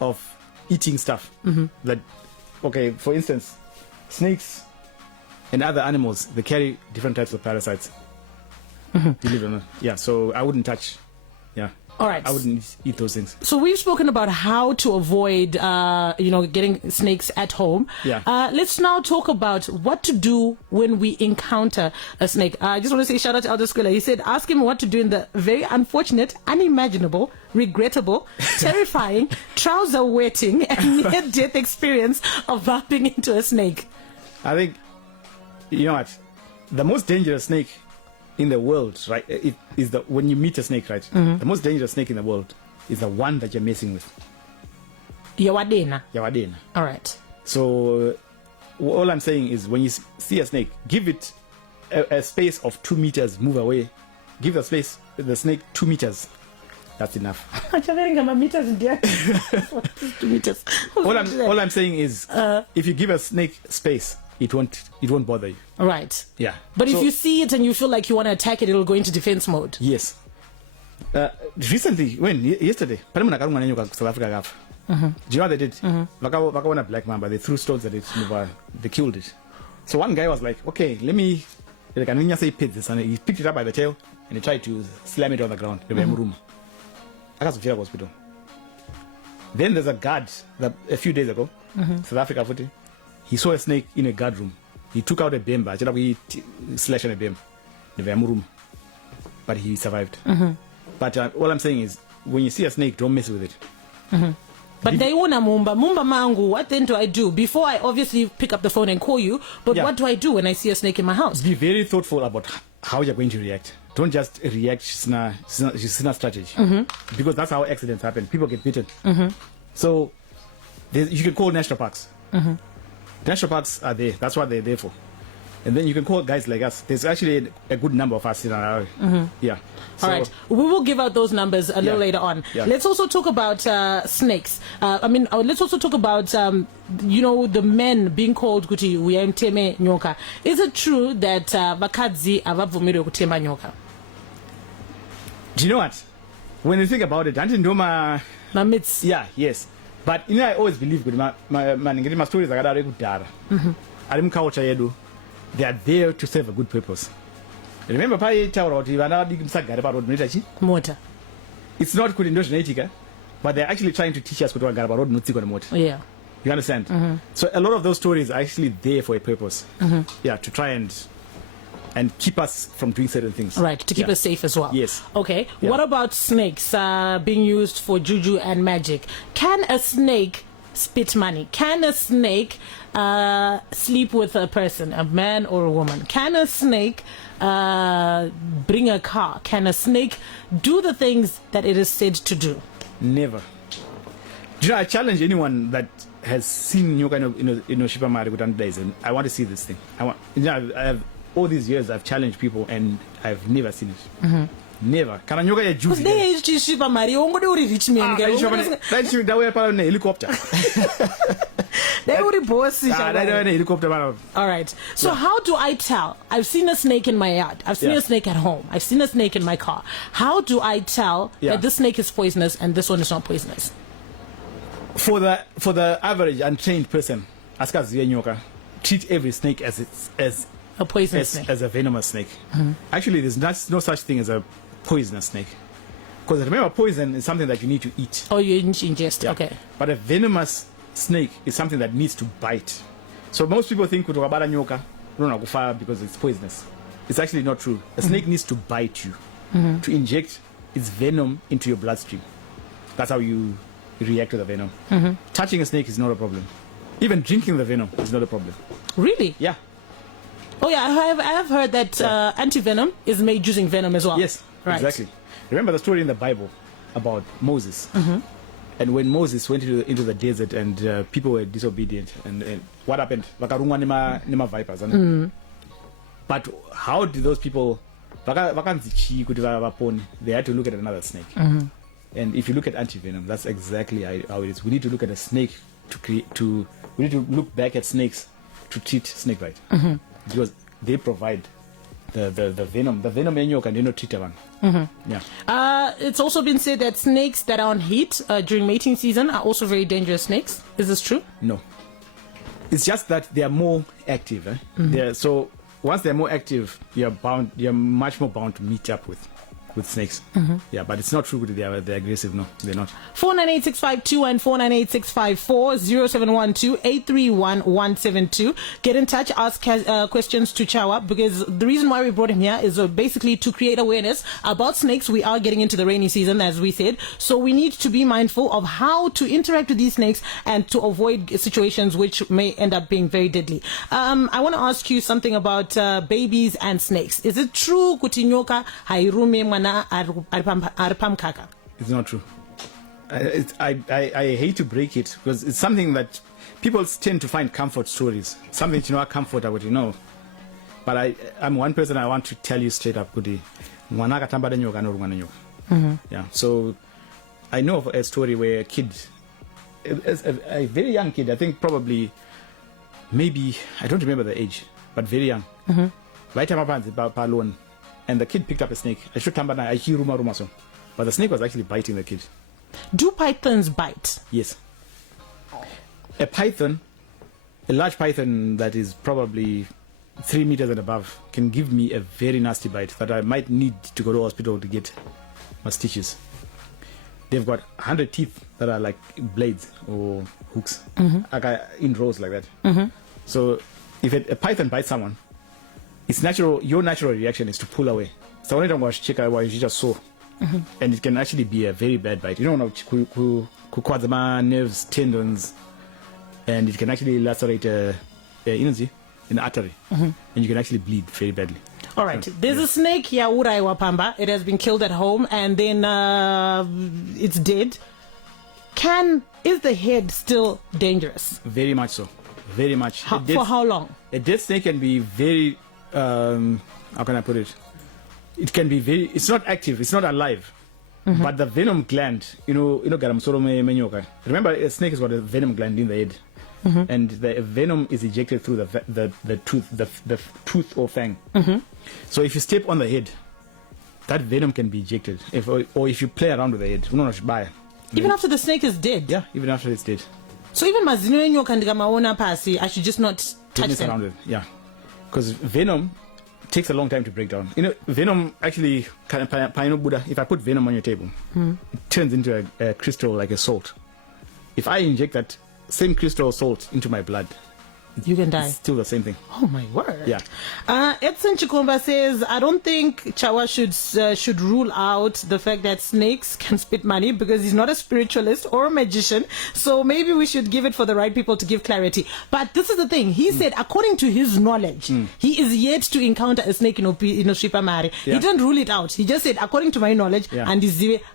of eating stuff that. Okay, for instance, snakes and other animals, they carry different types of parasites. Believe it or not. Yeah, so I wouldn't touch. Yeah. All right. I wouldn't eat those things. So we've spoken about how to avoid, getting snakes at home. Yeah. Let's now talk about what to do when we encounter a snake. I just want to say shout out to Elder Squilla. He said, ask him what to do in the very unfortunate, unimaginable, regrettable, terrifying, trouser wetting, and near-death experience of bumping into a snake. I think, you know what, the most dangerous snake in the world, right, it is when you meet a snake, right, the most dangerous snake in the world is the one that you're messing with. Yawadena. All right. So all I'm saying is when you see a snake, give it a space of 2 meters, move away. Give the snake 2 meters. That's enough. meters in there. 2 meters. All I'm saying is if you give a snake space, it won't bother you. Right. Yeah. But if you see it and you feel like you want to attack it, it'll go into defense mode. Yes. Recently, yesterday, South Africa. Do you know what they did? Vakaona black mamba. They threw stones at it. They killed it. So one guy was like, okay, let me. He picked it up by the tail and he tried to slam it on the ground. Hospital. Then there's a guard that a few days ago, South Africa footy. He saw a snake in a guard room. He took out a bemba. He slashed on a bem. But he survived. But all I'm saying is, when you see a snake, don't mess with it. But they want mumba mangu. What then do I do? Before I obviously pick up the phone and call you, but what do I do when I see a snake in my house? Be very thoughtful about how you're going to react. Don't just react strategy. Because that's how accidents happen. People get bitten. So you can call national parks. National parks are there. That's what they're there for. And then you can call guys like us. There's actually a good number of us in our area. Yeah. All right. We will give out those numbers a little later on. Yeah. Let's also talk about snakes. Let's also talk about, the men being called kuti uyamteme nyoka. Is it true that vakadzi avabvumirwe kutema nyoka? Do you know what? When you think about it, Mamits. yeah, yes. But I always believe kuti ma stories akadaro ekudhara ari muculture yedu, they are there to serve a good purpose. Remember paitaura kuti vana vadiki musagare parod munoita chi Mota. It's not kuti ndo zvinoitika, but they're actually trying to teach us kuti vagara parod munotsikwa nemota. Yeah. You understand? So a lot of those stories are actually there for a purpose. Yeah, to try and keep us from doing certain things. Right, to keep us safe as well. Yes. Okay. Yeah. What about snakes being used for juju and magic? Can a snake spit money? Can a snake sleep with a person, a man or a woman? Can a snake bring a car? Can a snake do the things that it is said to do? Never. Do you know, I challenge anyone that has seen your kind of Shipa Mari days, and I want to see this thing. I have all these years I've challenged people and I've never seen it. Never. Kana nyoka ya juicy. They age Shipa Mari. Ongode uri rich man. That helicopter. They uri bossy. Helicopter. All right. So how do I tell? I've seen a snake in my yard. I've seen a snake at home. I've seen a snake in my car. How do I tell that this snake is poisonous and this one is not poisonous? For the average untrained person, askaziye nyoka, treat every snake as a poisonous snake, as a venomous snake. Actually, there's no such thing as a poisonous snake, because remember, poison is something that you need to eat. Oh, you ingest. Okay. But a venomous snake is something that needs to bite. So most people think kutokabara nyoka kufa because it's poisonous. It's actually not true. A snake needs to bite you, to inject its venom into your bloodstream. That's how you react to the venom. Touching a snake is not a problem. Even drinking the venom is not a problem. Really? Yeah. Oh yeah, I have heard that anti-venom is made using venom as well. Yes, right. Exactly. Remember the story in the Bible about Moses, and when Moses went into the desert and people were disobedient, and what happened? Vakarungwa nema vipers. But how did those people? They had to look at another snake. And if you look at anti-venom, that's exactly how it is. We need to look at a snake we need to look back at snakes to treat snake bite. Because they provide the venom. The venom in your can not treat one. Yeah. It's also been said that snakes that are on heat during mating season are also very dangerous snakes. Is this true? No. It's just that they are more active. So once they're more active, you're much more bound to meet up with snakes. Yeah, but it's not true that they're aggressive. No, they're not. 498652 and 498654 0712-831-172. Get in touch, ask questions to Chawa, because the reason why we brought him here is basically to create awareness about snakes. We are getting into the rainy season, as we said, so we need to be mindful of how to interact with these snakes and to avoid situations which may end up being very deadly. I want to ask you something about babies and snakes. Is it true kuti nyoka hairume It's not true. I hate to break it, because it's something that people tend to find comfort stories. Something to know comfort about, But I'm one person, I want to tell you straight up, yeah. So I know of a story where a kid, a very young kid, I think probably, maybe, I don't remember the age, but very young. And the kid picked up a snake. But the snake was actually biting the kid. Do pythons bite? Yes. A python, a large python that is probably 3 meters and above, can give me a very nasty bite that I might need to go to hospital to get my stitches. They've got 100 teeth that are like blades or hooks, in rows like that. So if a python bites someone, it's natural. Your natural reaction is to pull away. So when you check out, you just saw, and it can actually be a very bad bite. You don't know kukwazama nerves, tendons, and it can actually lacerate an artery, and you can actually bleed very badly. All right. There's a snake here, Urai Wapamba. It has been killed at home, and then it's dead. Is the head still dangerous? Very much so. Very much. For how long? A dead snake can be very. How can I put it? It can be very. It's not active. It's not alive. But the venom gland, remember, a snake has got a venom gland in the head, and the venom is ejected through the tooth or fang. So if you step on the head, that venom can be ejected. If you play around with the head, Even after the snake is dead? Yeah, even after it's dead. So even mazino enyoka ndikamaona pasi, I should just not touch Don't mess them? around with it. Yeah. Because venom takes a long time to break down. You know, venom actually, if I put venom on your table, it turns into a crystal like a salt. If I inject that same crystal salt into my blood, You can die. it's still the same thing. Oh my word. Yeah. Edson Chikomba says, I don't think Chawa should rule out the fact that snakes can spit money because he's not a spiritualist or a magician. So maybe we should give it for the right people to give clarity. But this is the thing. He said, according to his knowledge, he is yet to encounter a snake in Oshipa Mare. Yeah. He didn't rule it out. He just said, according to my knowledge, Yeah. and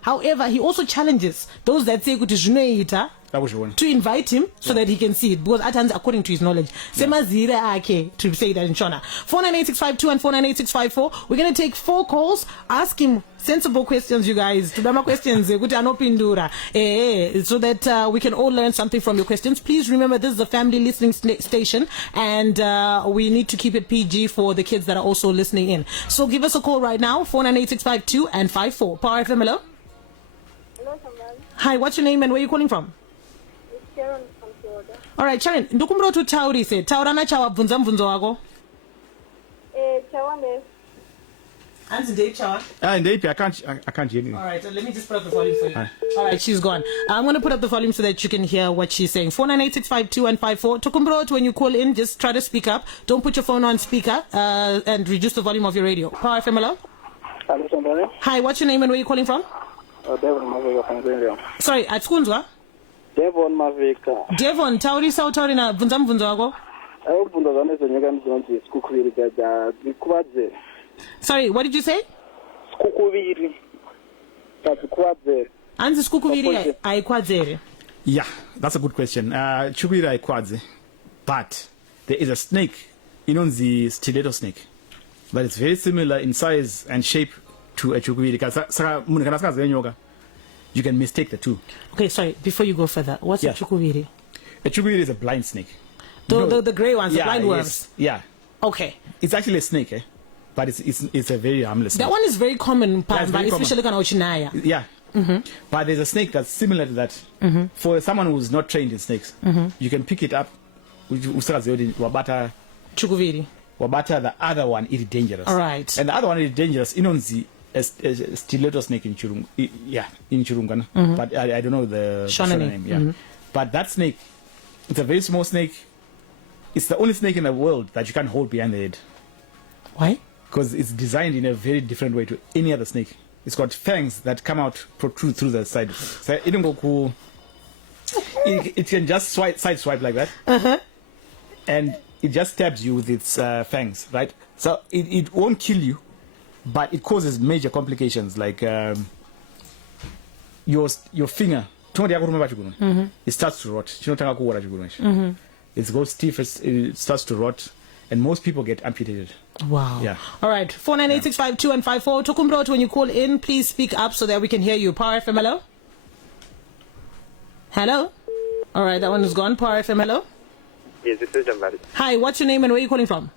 however, he also challenges those that say kuti zvinoita That was the one. to invite him so that he can see it, because Atans, according to his knowledge, semazire ake to say that in Shona. 498652 and 498654. We're going to take 4 calls. Ask him sensible questions, you guys. Tudama questions, kuti anopindura, so that we can all learn something from your questions. Please remember, this is a family listening station, and we need to keep it PG for the kids that are also listening in. So give us a call right now, 498652 and 54. Power FM, hello. Hello, Chamvary. Hi, what's your name and where are you calling from? It's Sharon from Florida. Alright, Sharon, ndokumbira kuti utaurise. Taurana Chawa, bvunza mvunzo wako. Chawa Marimo. Hands Dave Chawa. And I can't hear anything. Alright, so let me just put up the volume for you. Hi. Alright, she's gone. I'm going to put up the volume so that you can hear what she's saying. 498652 and 54. Tokumbro, when you call in, just try to speak up. Don't put your phone on speaker and reduce the volume of your radio. Power FM, hello. Hello, Chamvary. Hi, what's your name and where are you calling from? Devon Mavika from Greenville. Sorry, at Skunzwa. Devon Mavika. Devon, taurisa utaurina bvunza mvunzo wako. Ayobvunza zvane zvenyika ndinonzi sikukuviri dzikuvadze. Sorry, what did you say? Sikukuviri dzikuvadze. Hanzi sikukuviri aikwadzere. Yeah, that's a good question. Chukwira ikwadze, but there is a snake, the stiletto snake, but it's very similar in size and shape to a chukwiri. You can mistake the two. Okay, sorry, before you go further, what's Yeah. a chukuviri? A chukwiri is a blind snake. The grey ones, the blind worms. Yes. Yeah, Okay. it's actually a snake, but it's a very harmless snake. That one is very common, Yeah, it's very especially kana uchinaya. Yeah. But there's a snake that's similar to that. For someone who's not trained in snakes, you can pick it up. Wabata, Chukuviri. the other one is dangerous. All right. And the other one is dangerous. A stiletto snake in Churung. Yeah, in Churungana. But I don't know the Shona name. Yeah. But that snake, it's a very small snake. It's the only snake in the world that you can't hold behind the head. Why? Because it's designed in a very different way to any other snake. It's got fangs that come out, protrude through the side. So it don't go cool. It can just side swipe like that. And it just stabs you with its fangs, right? So it won't kill you, but it causes major complications like your finger. It starts to rot. It goes stiff, it starts to rot, and most people get amputated. Wow. Yeah. All right. 498652 and 54. Tokumbro, when you call in, please speak up so that we can hear you. Power FM, hello? Hello? All right, that one is gone. Power FM, hello? Yes, this is Chamvary. Hi, what's your name and where are you calling from?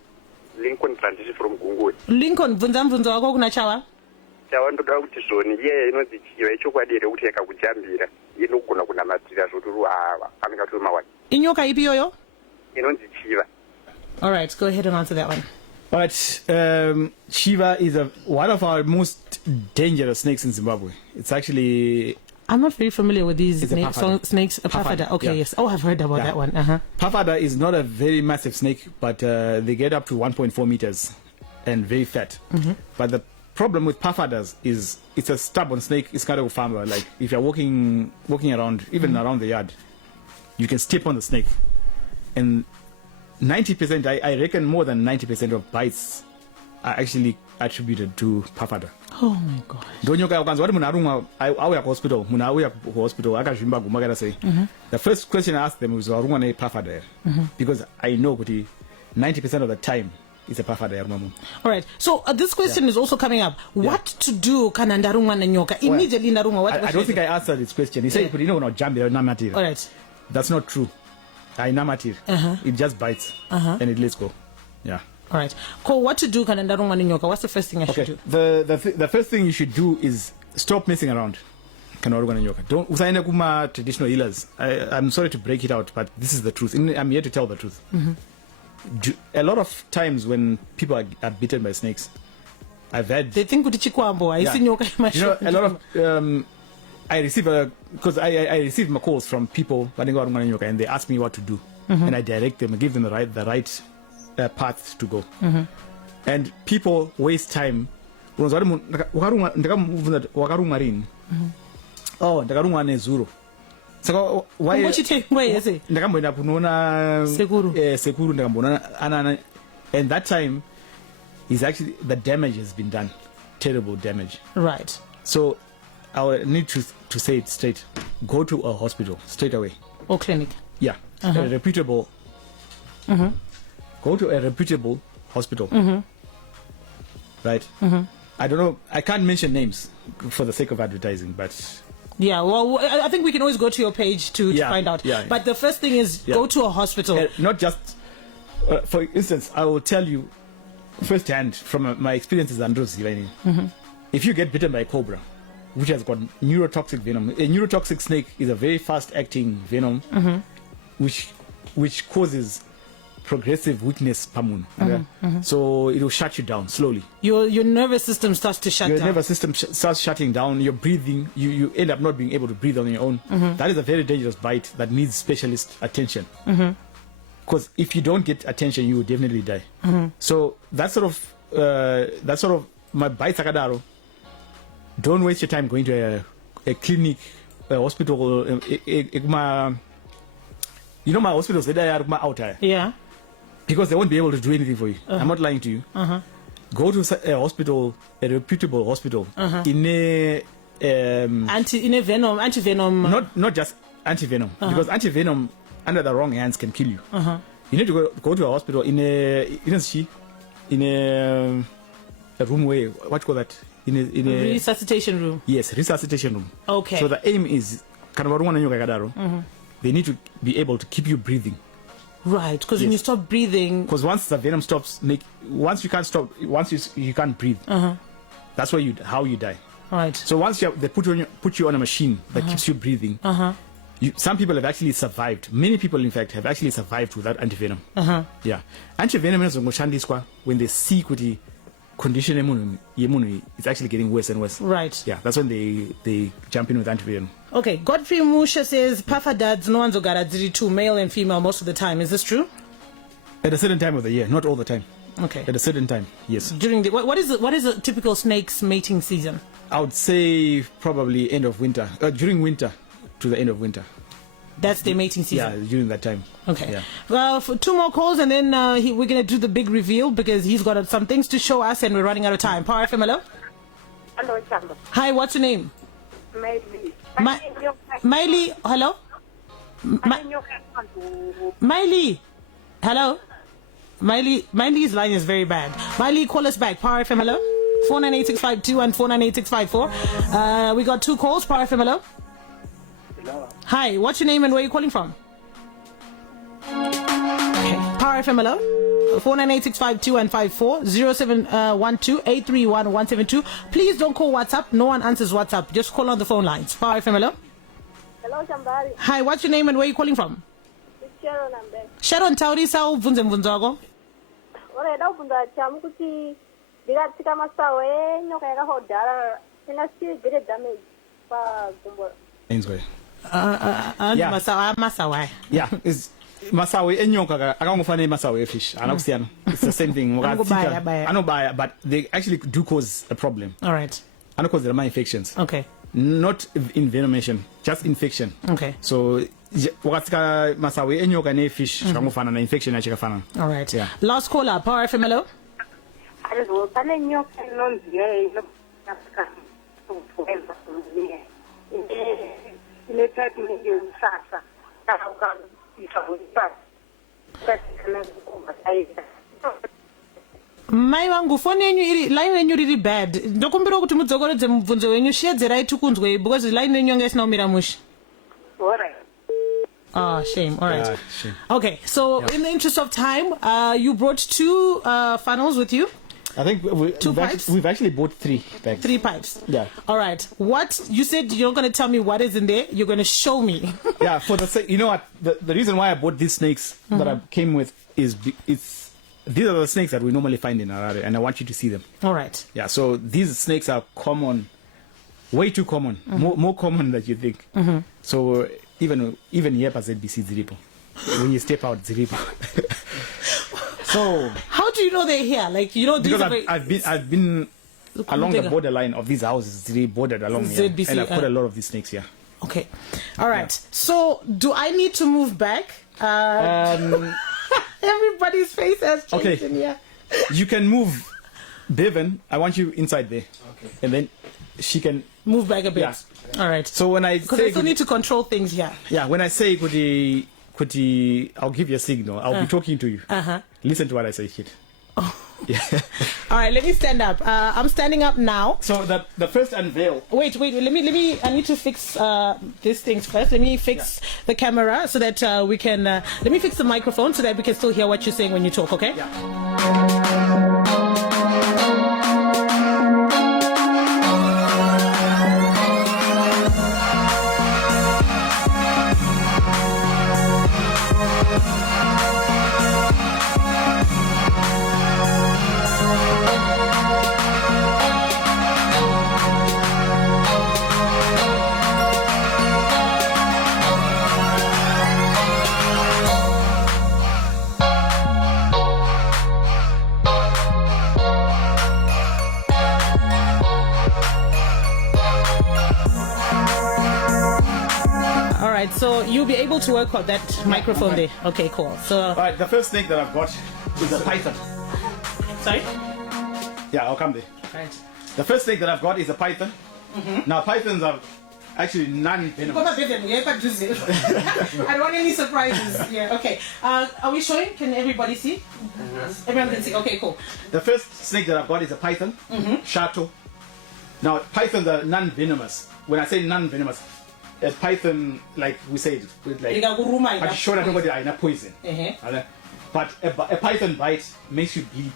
Lincoln Transition from Gungwe. Lincoln, bvunza mvunzo wako kuna Chawa. Chawa ndoda kuti zvoni iye inonzi chiva ichokwadi here kuti yakakujambira inogona kunamatira zvoturu angaturi mawani. Inyoka ipi yoyo? Inonzi chiva. All right, go ahead and answer that one. All right, Shiva is one of our most dangerous snakes in Zimbabwe. It's actually... I'm not very familiar with these It's a pafada. snakes. A pafada. Okay, yeah. yes. Oh, I've heard about that one. Pafada is not a very massive snake, but they get up to 1.4 meters and very fat. But the problem with pafadas is it's a stubborn snake. It's kind of a farmer. Like if you're walking around, even around the yard, you can step on the snake. And 90%, I reckon more than 90% of bites are actually attributed to pafada. Oh my God. Donyoka ukanzwa kuti munhu arumwa auya kuhospital, munhu auya kuhospital akazvimba guma akadasei. The first question I asked them was warumwa nepafada here, because I know kuti 90% of the time it's a pafada yarumwa munhu. All right. So this question is also coming up. What to do kana ndarumwa na nyoka? Immediately ndarumwa. What I don't think I answered this question. He said kuti inogona kujambira namatira. All right. That's not true. Ainamatira. It just bites and it lets go. Yeah. All right. Cool. What to do kana ndarumwa na nyoka? What's the first thing I should do? The first thing you should do is stop messing around. kana warumwa nenyoka. Don't usaende kuma traditional healers. I'm sorry to break it out, but this is the truth. I'm here to tell the truth. A lot of times when people are bitten by snakes, I've had... They think kuti chikwambo, I see nyoka in you know, a lot of... I receive because I receive my calls from people and they ask me what to do, and I direct them and give them the right path to go. And people waste time. Oh, ndakarumwa nezuro. So why? Ndakamboenda kunoona sekuru ndakamboona and that time is actually the damage has been done, terrible damage. Right. So I need to say it straight. Go to a hospital straight away. Or clinic. Yeah. A reputable. Go to a reputable hospital. Right. I don't know. I can't mention names for the sake of advertising, but... Yeah, well, I think we can always go to your page to find out. Yeah. But the first thing is go to a hospital. Not just... for instance, I will tell you firsthand from my experiences as Andros. If you get bitten by a cobra, which has got neurotoxic venom. A neurotoxic snake is a very fast-acting venom, which causes progressive weakness. So it will shut you down slowly. Your nervous system starts to shut down. Your nervous system starts shutting down. Your breathing, you end up not being able to breathe on your own. That is a very dangerous bite that needs specialist attention. Because if you don't get attention, you will definitely die. So that's sort of my bite sakadaro. Don't waste your time going to a clinic, a hospital. You know my hospitals, they are out there. Yeah. Because they won't be able to do anything for you. I'm not lying to you. Go to a hospital, a reputable hospital, in a anti-venom. Not just anti-venom, because anti-venom under the wrong hands can kill you. You need to go to a hospital in a room where, what do you call that? In a resuscitation room. Yes, resuscitation room. Okay. So the aim is they need to be able to keep you breathing. Right, because when you stop breathing, because once the venom stops, once you can't breathe, that's how you die. Right. So once they put you on a machine that keeps you breathing, some people have actually survived. Many people, in fact, have actually survived without antivenom. Yeah, antivenom is when they see kuti condition is actually getting worse and worse. Right. Yeah, that's when they jump in with antivenom. Okay, Godfrey Musha says Papa dads no one's got two, male and female most of the time. Is this true? At a certain time of the year, not all the time. Okay. At a certain time, yes. During what is a typical snake's mating season? I would say probably end of winter, during winter to the end of winter. That's their mating season? Yeah, during that time. Okay. Yeah. Well, for 2 more calls and then we're going to do the big reveal because he's got some things to show us and we're running out of time. Power FM, hello? Hello, Chamba. Hi, what's your name? Miley. Miley, hello? Miley, hello? Miley's line is very bad. Miley, call us back. Power FM, hello? 498652 and 498654. We got 2 calls. Power FM, hello? Hello. Hi, what's your name and where are you calling from? Okay. Power FM, hello? 498652 and 54 0712-831-172. Please don't call WhatsApp. No one answers WhatsApp. Just call on the phone lines. Power FM, hello? Hello, Chamvary. Hi, what's your name and where are you calling from? It's Sharon, I'm there. Sharon, taurisa ubvunze mvunzo wako. Oreda kubvunza chamu kuti ndikatsika masawe nyoka yakahodhara ingasiri great damage pagumbo. Masawa. Yeah, is masawe enyoka akangofana masawe fish. Anakusiyana. It's the same thing. Anobaya, but they actually do cause a problem. All right. Cause there are infections. Okay. Not envenomation, just infection. Okay. So wakatsika masawe enyoka ne fish akangofana na infection yachikafana. All right. Yeah. Last caller, Power FM, hello? Hello, pane nyoka inonzi mai vangu foni yenyu line yenyu riri bad. Ndokumbira kuti mudzokoredze mubvunzo wenyu shiedzerai tikunzwe because line yenyu yanga isina kumira mushe. Alright. Oh, shame. All right. Shame. Okay, so in the interest of time, you brought 2 funnels with you. I think we've actually bought 3 bags. 3 pipes. Yeah. All right. What you said, you're not going to tell me what is in there. You're going to show me. Yeah. For the you know what, the reason why I bought these snakes that I came with is these are the snakes that we normally find in Harare, and I want you to see them. All right. Yeah. So these snakes are common, way too common, more common than you think. So even here at ZBC Ziripo, when you step out Ziripo. So how do you know they're here? Like, you know, these because I've been along the borderline of these houses, really bordered along here, ZBC, and I've put a lot of these snakes here. Okay. All right. Yeah. So do I need to move back? Everybody's face has changed in here. You can move, Bevan. I want you inside there, and then she can move back a bit. Yeah. All right. So when I because I still need to control things here. Yeah. When I say Kuti, I'll give you a signal. I'll be talking to you. Listen to what I say, kid. Oh. Yeah. All right. Let me stand up. I'm standing up now. So the first unveil. Wait. Let me. I need to fix these things first. Let me fix the camera so that we can. Let me fix the microphone so that we can still hear what you're saying when you talk. Okay. Yeah. So you'll be able to work on that microphone there. Okay, cool. So all right, the first snake that I've got is a python. Sorry? Yeah, I'll come there. Right. The first snake that I've got is a python. Now pythons are actually non-venomous. I don't want any surprises. Yeah, okay. Are we showing? Can everybody see? Everyone can see. Okay, cool. The first snake that I've got is a python, shato. Now pythons are non-venomous. When I say non-venomous, a python, like we said, like I'm sure that nobody are poison. But a python bite makes you bleed.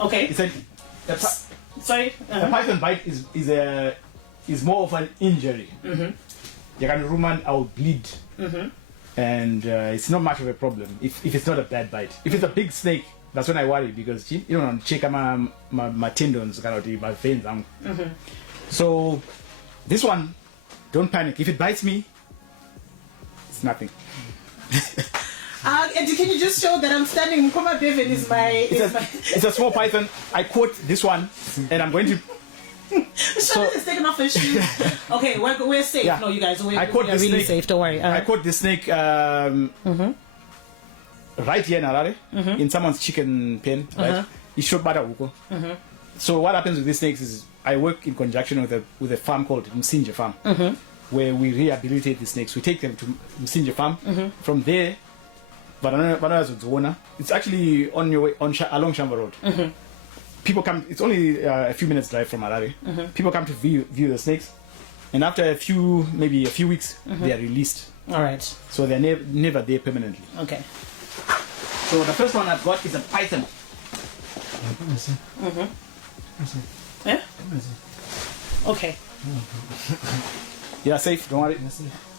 Okay. Essentially, sorry. A python bite is more of an injury. You can rumen, I will bleed, and it's not much of a problem if it's not a bad bite. If it's a big snake, that's when I worry because you don't check my tendons, my veins. So this one. Don't panic. If it bites me, it's nothing. And can you just show that I'm standing? Mkoma Bevan is my. It's a small python. I caught this one, and I'm going to. So is taking off his shoes. Okay, we're safe. Yeah. No, you guys, we're really snake. safe. Don't worry. I caught this snake right here in Harare, in someone's chicken pen. Right, it's shot by the So what happens with these snakes is I work in conjunction with a farm called Msinje Farm, where we rehabilitate the snakes. We take them to Msinje Farm. From there, it's actually on your way along Chamvary Road. People come. It's only a few minutes drive from Harare. People come to view the snakes, and after maybe a few weeks, they are released. All right. So they're never there permanently. Okay. So the first one I've got is a python. Yeah? Okay. Yeah, safe. Don't worry.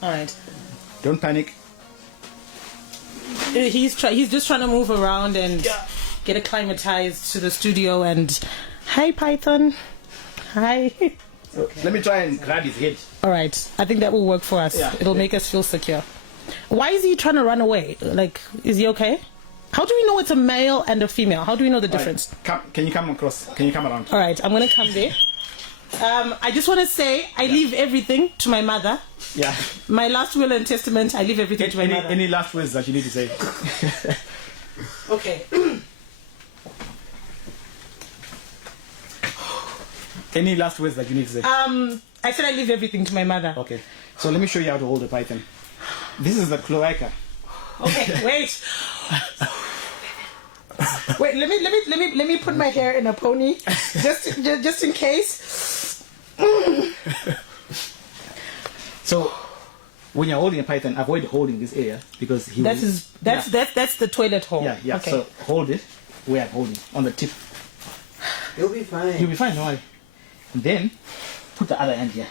All right. Don't panic. He's just trying to move around and get acclimatized to the studio. And hi, Python. Hi. Okay. Let me try and grab his head. All right. I think that will work for us. Yeah. It'll make us feel secure. Why is he trying to run away? Like, is he okay? How do we know it's a male and a female? How do we know the difference? Right. Can you come across? Can you come around? All right, I'm going to come there. I just want to say I leave everything to my mother. Yeah. My last will and testament, I leave everything to my mother. Any last words that you need to say? Okay. Any last words that you need to say? I said I leave everything to my mother. Okay. So let me show you how to hold a python. This is the cloaca. Okay, wait. Wait, let me put my hair in a pony, just in case. So, when you're holding a python, avoid holding this area because that's the toilet hole. Yeah. Okay. So hold it where I'm holding on the tip. You'll be fine. You'll be fine, don't worry. And then, put the other hand here.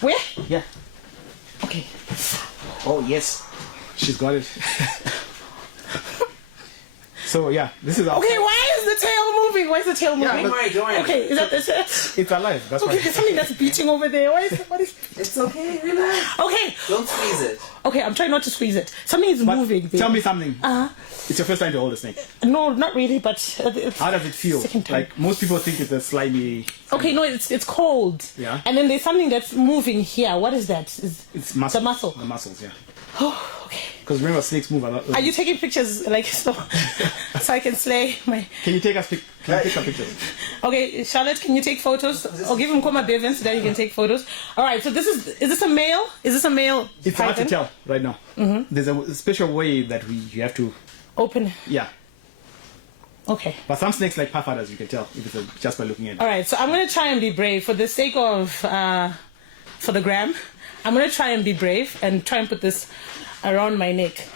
Where? Yeah. Okay. Oh, yes. She's got it. So, yeah, this is our... Okay, why is the tail moving? Why is the tail moving? Don't worry. Okay, is that this? It's alive, that's Okay, why. there's something that's beating over there. What is... It's okay, relax. Okay. Don't squeeze it. Okay, I'm trying not to squeeze it. Something is But moving. Babe. tell me something. Uh-huh. It's your first time to hold a snake. No, not really, but... it's How does it feel? second time. Like, most people think it's a slimy... Okay, no, it's cold. Yeah. And then there's something that's moving here. What is that? It's muscle. The muscle. The muscles, yeah. Oh, okay. Because remember, snakes move a lot. Are you taking pictures like so I can slay my... Can you take us... Can you take some pictures? Okay, Charlotte, can you take photos? Or give him Koma Bevan so that he can take photos. All right, so is this a male? Is this a male It's hard to python? tell right now. Mm-hmm. There's a special way that you have to... Open. Yeah. Okay. But some snakes like puffaders, you can tell if it's just by looking at it. All right, so I'm going to try and be brave for the sake of... for the gram. I'm going to try and be brave and try and put this around my neck.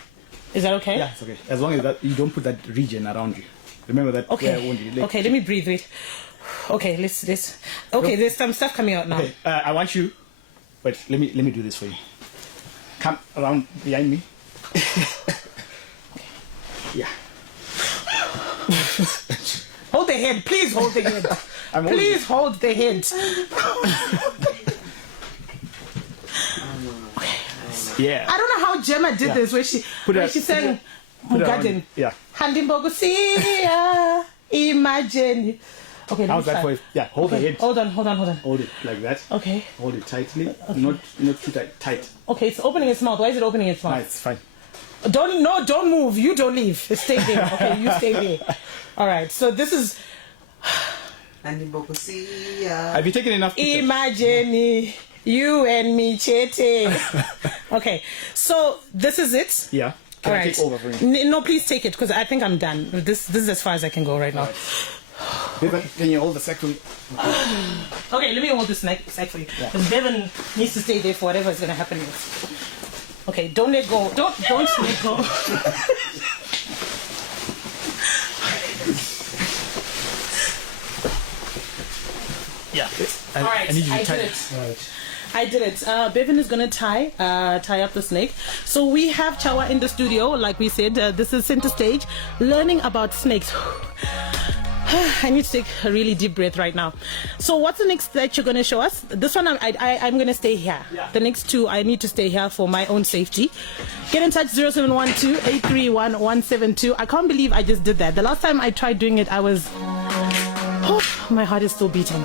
Is that okay? Yeah, it's okay. As long as that you don't put that region around you. Remember that. Okay. Where I want you, like, Okay, let me breathe. Wait. Okay, let's. Okay, there's some stuff coming out now. Okay, I want you. Wait, let me do this for you. Come around behind me. Yeah. Hold the head, please hold the head. I'm holding Please hold the head. Yeah. I don't know how Gemma did Yeah. this when she sang put it around Mugaden. you. Yeah. Handimbogusia, imagine. Okay, let me How's that try. for you? Yeah, hold the head. Hold on. Hold it like that. Okay. Hold it tightly. Not too tight. Okay, it's opening its mouth. Why is it opening its Ah, mouth? it's fine. Don't move. You don't leave. Stay there. Okay, you stay there. All right. So this is Have you taken enough pictures? imagine you and me, Chete. Okay. So this is it. Yeah. Can All I right. take over for you? No, please take it because I think I'm done. This is as far as I can go right now. Bevan, can you hold the sack for me? Okay, let me hold this sack for you. Because Bevan needs to stay there for whatever is going to happen next. Okay, don't let go. Don't let go. Yeah. All right, I need you to I tie did it. it. All right. I did it. Bevan is going to tie up the snake. So we have Chawa in the studio. Like we said, this is center stage, learning about snakes. I need to take a really deep breath right now. So what's the next that you're going to show us? This one, I'm going to stay here. Yeah. The next two, I need to stay here for my own safety. Get in touch, 0712-831-172. I can't believe I just did that. The last time I tried doing it, I was... Oh, my heart is still beating.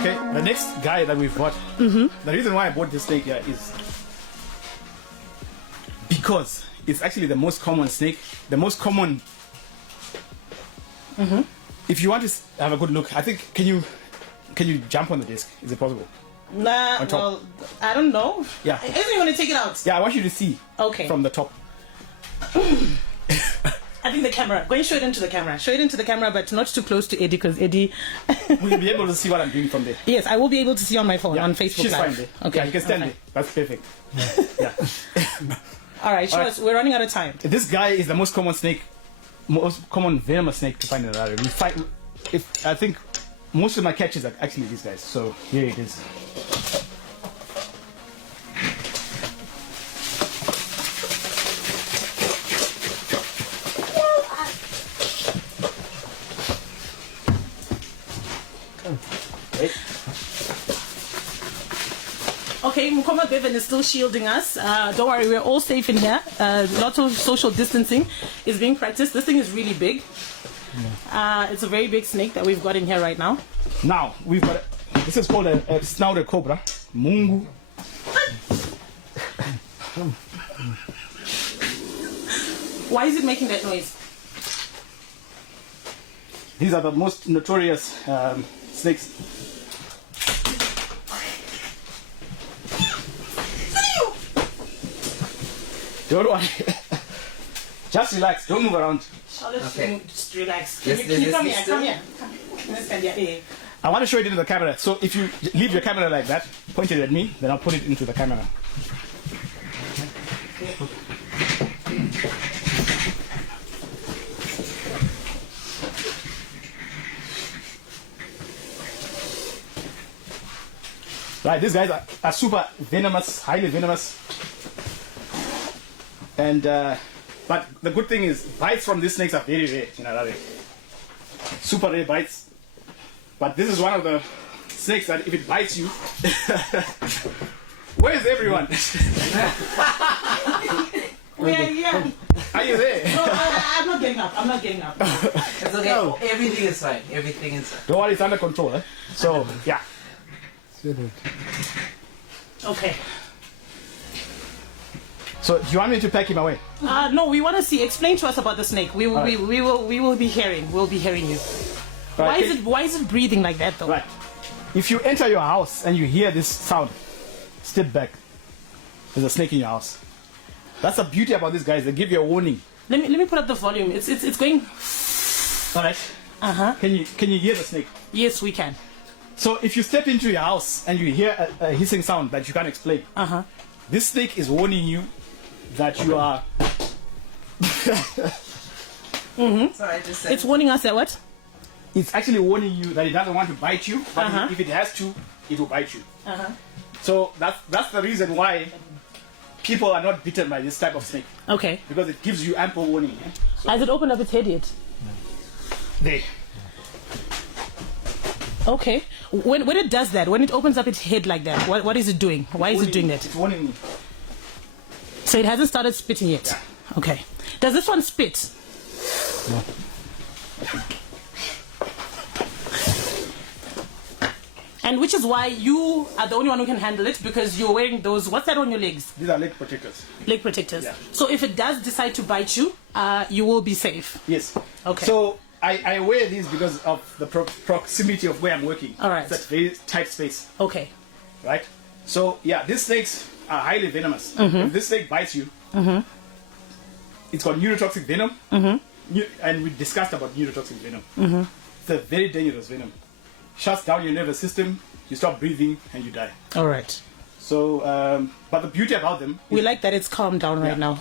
Okay, the next guy that we've got, the reason why I bought this snake here is because it's actually the most common snake, the most common. If you want to have a good look, I think, can you jump on the disc? Is it possible? Nah, On top. well, I don't know. Yeah. If you want to take it out. Yeah, I want you to see from the top. I think the camera. Go and show it into the camera. Show it into the camera, but not too close to Eddie, because Eddie... Will you be able to see what I'm doing from there? Yes, I will be able to see on my phone, on Facebook She's Live. fine there. Okay. Yeah, you can stand okay. there. That's perfect. Yeah. All right, show All right. us. We're running out of time. This guy is the most common snake, most common venomous snake to find in the area. I think most of my catches are actually these guys. So here it is. Okay, Mukoma Bevan is still shielding us. Don't worry, we're all safe in here. Lots of social distancing is being practiced. This thing is really big. It's a very big snake that we've got in here right now. Now we've got this is called a snouted cobra, mungu. Why is it making that noise? These are the most notorious snakes. Don't worry. Just relax. Don't move around. Charlotte, Okay. just relax. Yes, Can you yes, come yes, here? still? Come here. Let's stand here. Yeah. I want to show it into the camera. So if you leave your camera like that, point it at me, then I'll put it into the camera. Right, these guys are super venomous, highly venomous. And, but the good thing is, bites from these snakes are very rare in Harare. Super rare bites. But this is one of the snakes that if it bites you, where's everyone? We are here. Are you there? No, I'm not getting up. I'm not getting up. It's okay. No. Everything is fine. Everything is fine. Don't worry, it's under control. Eh? So, yeah. Okay. So, do you want me to pack him away? No, we want to see. Explain to us about the snake. We will be hearing. We'll be hearing you. Right, Why is it breathing like that though? Right. If you enter your house and you hear this sound, step back. There's a snake in your house. That's the beauty about these guys. They give you a warning. Let me put up the volume. It's going. All right. Can you hear the snake? Yes, we can. So if you step into your house and you hear a hissing sound that you can't explain, this snake is warning you that you are. Sorry, I just said. It's warning us that what? It's actually warning you that it doesn't want to bite you, but if it has to, it will bite you. So that's the reason why people are not bitten by this type of snake. Okay. Because it gives you ample warning. Eh? So Has it opened up its head yet? there. Okay. When it does that, when it opens up its head like that, what is it doing? Why is it doing that? It's warning me. So it hasn't started spitting yet. Yeah. Okay. Does this one spit? No. And which is why you are the only one who can handle it because you're wearing those. What's that on your legs? These are leg protectors. Leg protectors. Yeah. So if it does decide to bite you, you will be safe. Yes. Okay. So I wear these because of the proximity of where I'm working. All right. It's a very tight space. Okay. Right? So, yeah, these snakes are highly venomous. If this snake bites you, it's got neurotoxic venom. And we discussed about neurotoxic venom. It's a very dangerous venom. Shuts down your nervous system, you stop breathing, and you die. All right. So, but the beauty about them... We like that it's calmed down right now.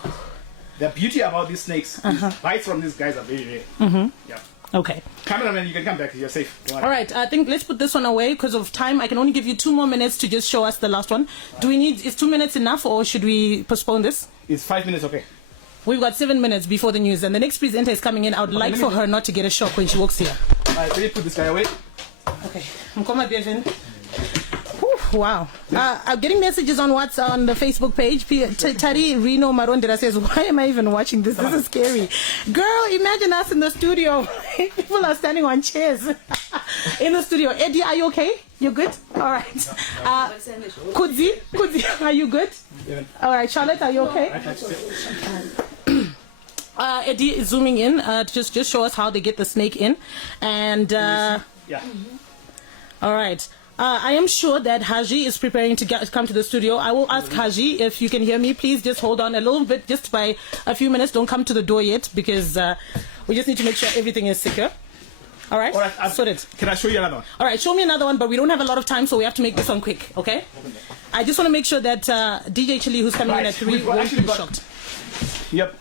The beauty about these snakes is bites from these guys are very rare. Yeah. Okay. Cameraman, you can come back. You're safe. Don't worry. All right. I think let's put this one away because of time. I can only give you 2 more minutes to just show us the last one. Do we need... Is 2 minutes enough or should we postpone this? It's 5 minutes, okay. We've got 7 minutes before the news and the next presenter is coming in. I would like for her not to get a shock when she walks here. All right, let me put this guy away. Okay. Mkoma Bienven. Wow. I'm getting messages on WhatsApp on the Facebook page. Tari Reno Marondera says, why am I even watching this? This is scary. Girl, imagine us in the studio. People are standing on chairs in the studio. Eddie, are you okay? You good? All right. Kudzi, are you good? All right. Charlotte, are you okay? Eddie is zooming in. Just show us how they get the snake in. And Yeah. all right. I am sure that Haji is preparing to come to the studio. I will ask Haji if you can hear me. Please just hold on a little bit, just by a few minutes. Don't come to the door yet because we just need to make sure everything is secure. All right? All right. Sorted. Can I show you another one? All right, show me another one, but we don't have a lot of time, so we have to make this one quick, okay? I just want to make sure that DJ Chili, who's coming in at 3, won't be shocked. Yep.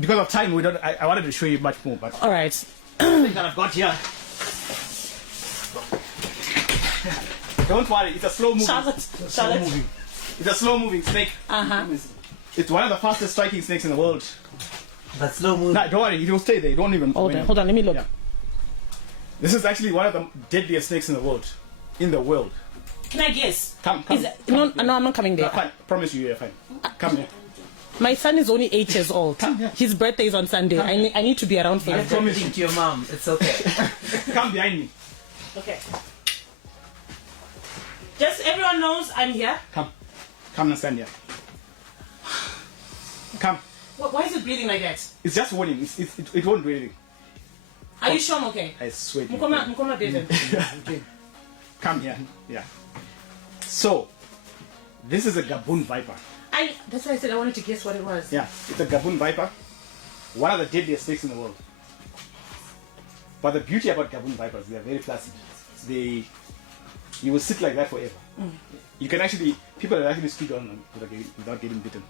Because of time, we don't. I wanted to show you much more, but All right. the thing that I've got here. Don't worry, it's a slow moving. Charlotte. It's a slow moving snake. It's one of the fastest striking snakes in the world. But slow moving. Nah, don't worry, it will stay there. Don't even. Hold on, let me look. Yeah. This is actually one of the deadliest snakes in the world. Can I guess? Come. No, I'm not coming there. Fine. Promise you, you're fine. Come here. My son is only 8 years old. here. His birthday is on Sunday. I need to be around for I it. promise you to your mom. It's okay. Come behind me. Okay. Just everyone knows I'm here. Come and stand here. Come. Why is it breathing like that? It's just warning. It won't do anything. Are you sure I'm okay? I swear. to you. Mkoma David. Come here. Yeah. So, this is a Gaboon viper. That's why I said I wanted to guess what it was. Yeah, it's a Gaboon viper. One of the deadliest snakes in the world. But the beauty about Gaboon vipers, they are very placid. You will sit like that forever. You can people actually speak on them without getting bitten.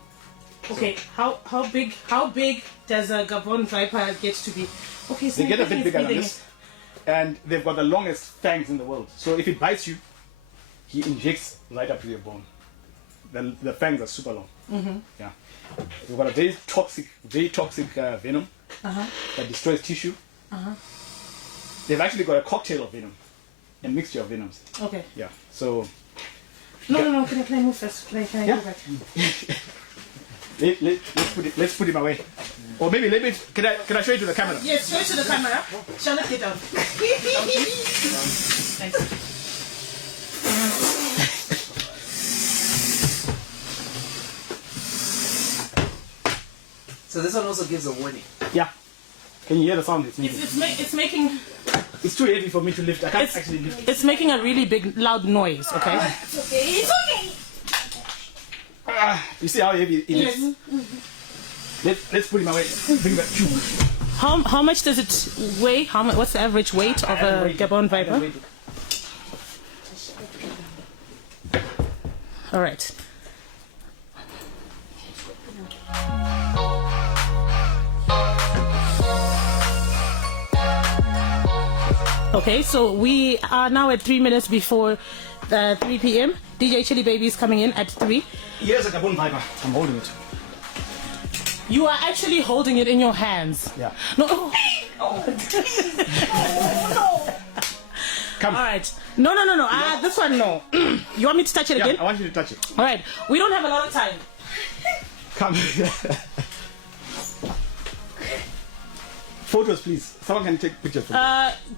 Okay, how big does a Gabon viper get to be? Okay, so They get a bit bigger than this, and they've got the longest fangs in the world. So if it bites you, he injects right up to your bone. The fangs are super long. Yeah. We've got a very toxic venom that destroys tissue. They've actually got a cocktail of venom, a mixture of venoms. Okay. Yeah. So. No. Can I move first? Can I go back? Let's put him away. Or maybe can I show you to the camera? Yes, show it to the camera. Charlotte, get down. Thanks. So this one also gives a warning. Yeah. Can you hear the sound it's making? It's making... It's too heavy for me to lift. I can't actually lift it. It's making a really big, loud noise, okay? It's okay. It's okay. You see how heavy it is? Let's put him away. Bring that tube. How much does it weigh? What's the average weight of a Gabon viper? All right. Okay, so we are now at 3 minutes before 3 p.m. DJ Chili Baby is coming in at 3. Here's a Gabon viper. I'm holding it. You are actually holding it in your hands. Yeah. No. Come. All right. No. This one, no. You want me to touch it again? I want you to touch it. All right. We don't have a lot of time. Come. Photos, please. Someone can take pictures.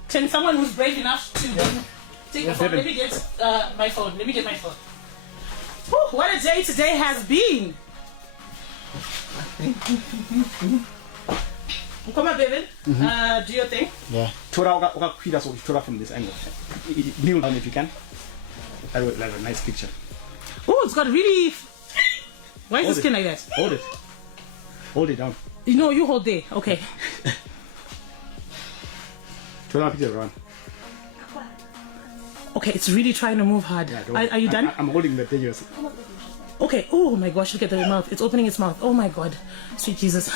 Can someone who's brave enough to take a phone? Let me get my phone. Whew, what a day today has been. Come on, David. Do your thing. Yeah. Tora from this angle. Kneel down if you can. That would like a nice picture. Oh, it's got really. Why is the skin like that? Hold it. Hold it down. No, you hold there. Okay. Tora picture around. Okay, it's really trying to move hard. Yeah, are you done? I'm holding the dangerous. Okay. Oh my gosh, look at the mouth. It's opening its mouth. Oh my God. Sweet Jesus.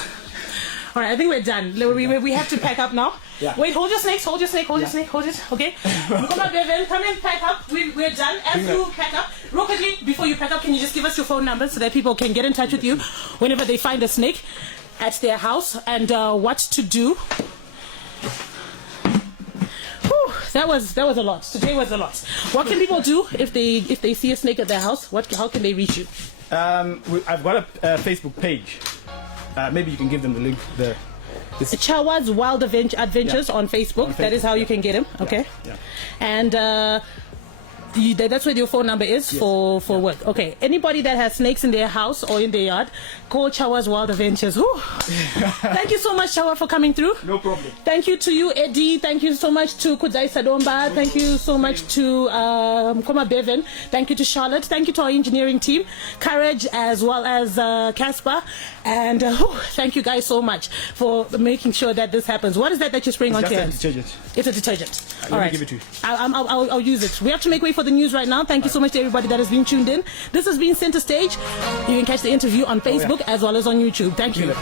All right, I think we're done. We have to pack up now. Yeah. Wait, hold your snakes. Hold your snake. Hold your snake. Hold it. Okay. Come on, Bevan. Come in, pack up. We're done. As you pack up, real quickly, before you pack up, can you just give us your phone number so that people can get in touch with you whenever they find a snake at their house and what to do? Whew, that was a lot. Today was a lot. What can people do if they see a snake at their house? How can they reach you? I've got a Facebook page. Maybe you can give them the link. Chawas Wild Adventures on Facebook. That is how you can get him. Okay. Yeah. And that's where your phone number is for work. Okay. Anybody that has snakes in their house or in their yard, call Chawas Wild Adventures. Whew. Thank you so much, Chawa, for coming through. No problem. Thank you to you, Eddie. Thank you so much to Kudai Sadomba. Thank you so much to Koma Bevan. Thank you to Charlotte. Thank you to our engineering team, Courage, as well as Casper. And thank you guys so much for making sure that this happens. What is that you're spraying onto your hands? Detergent. It's a detergent. All right. Give it to you. I'll use it. We have to make way for the news right now. Thank you so much to everybody that has been tuned in. This has been Center Stage. You can catch the interview on Facebook as well as on YouTube. Thank you.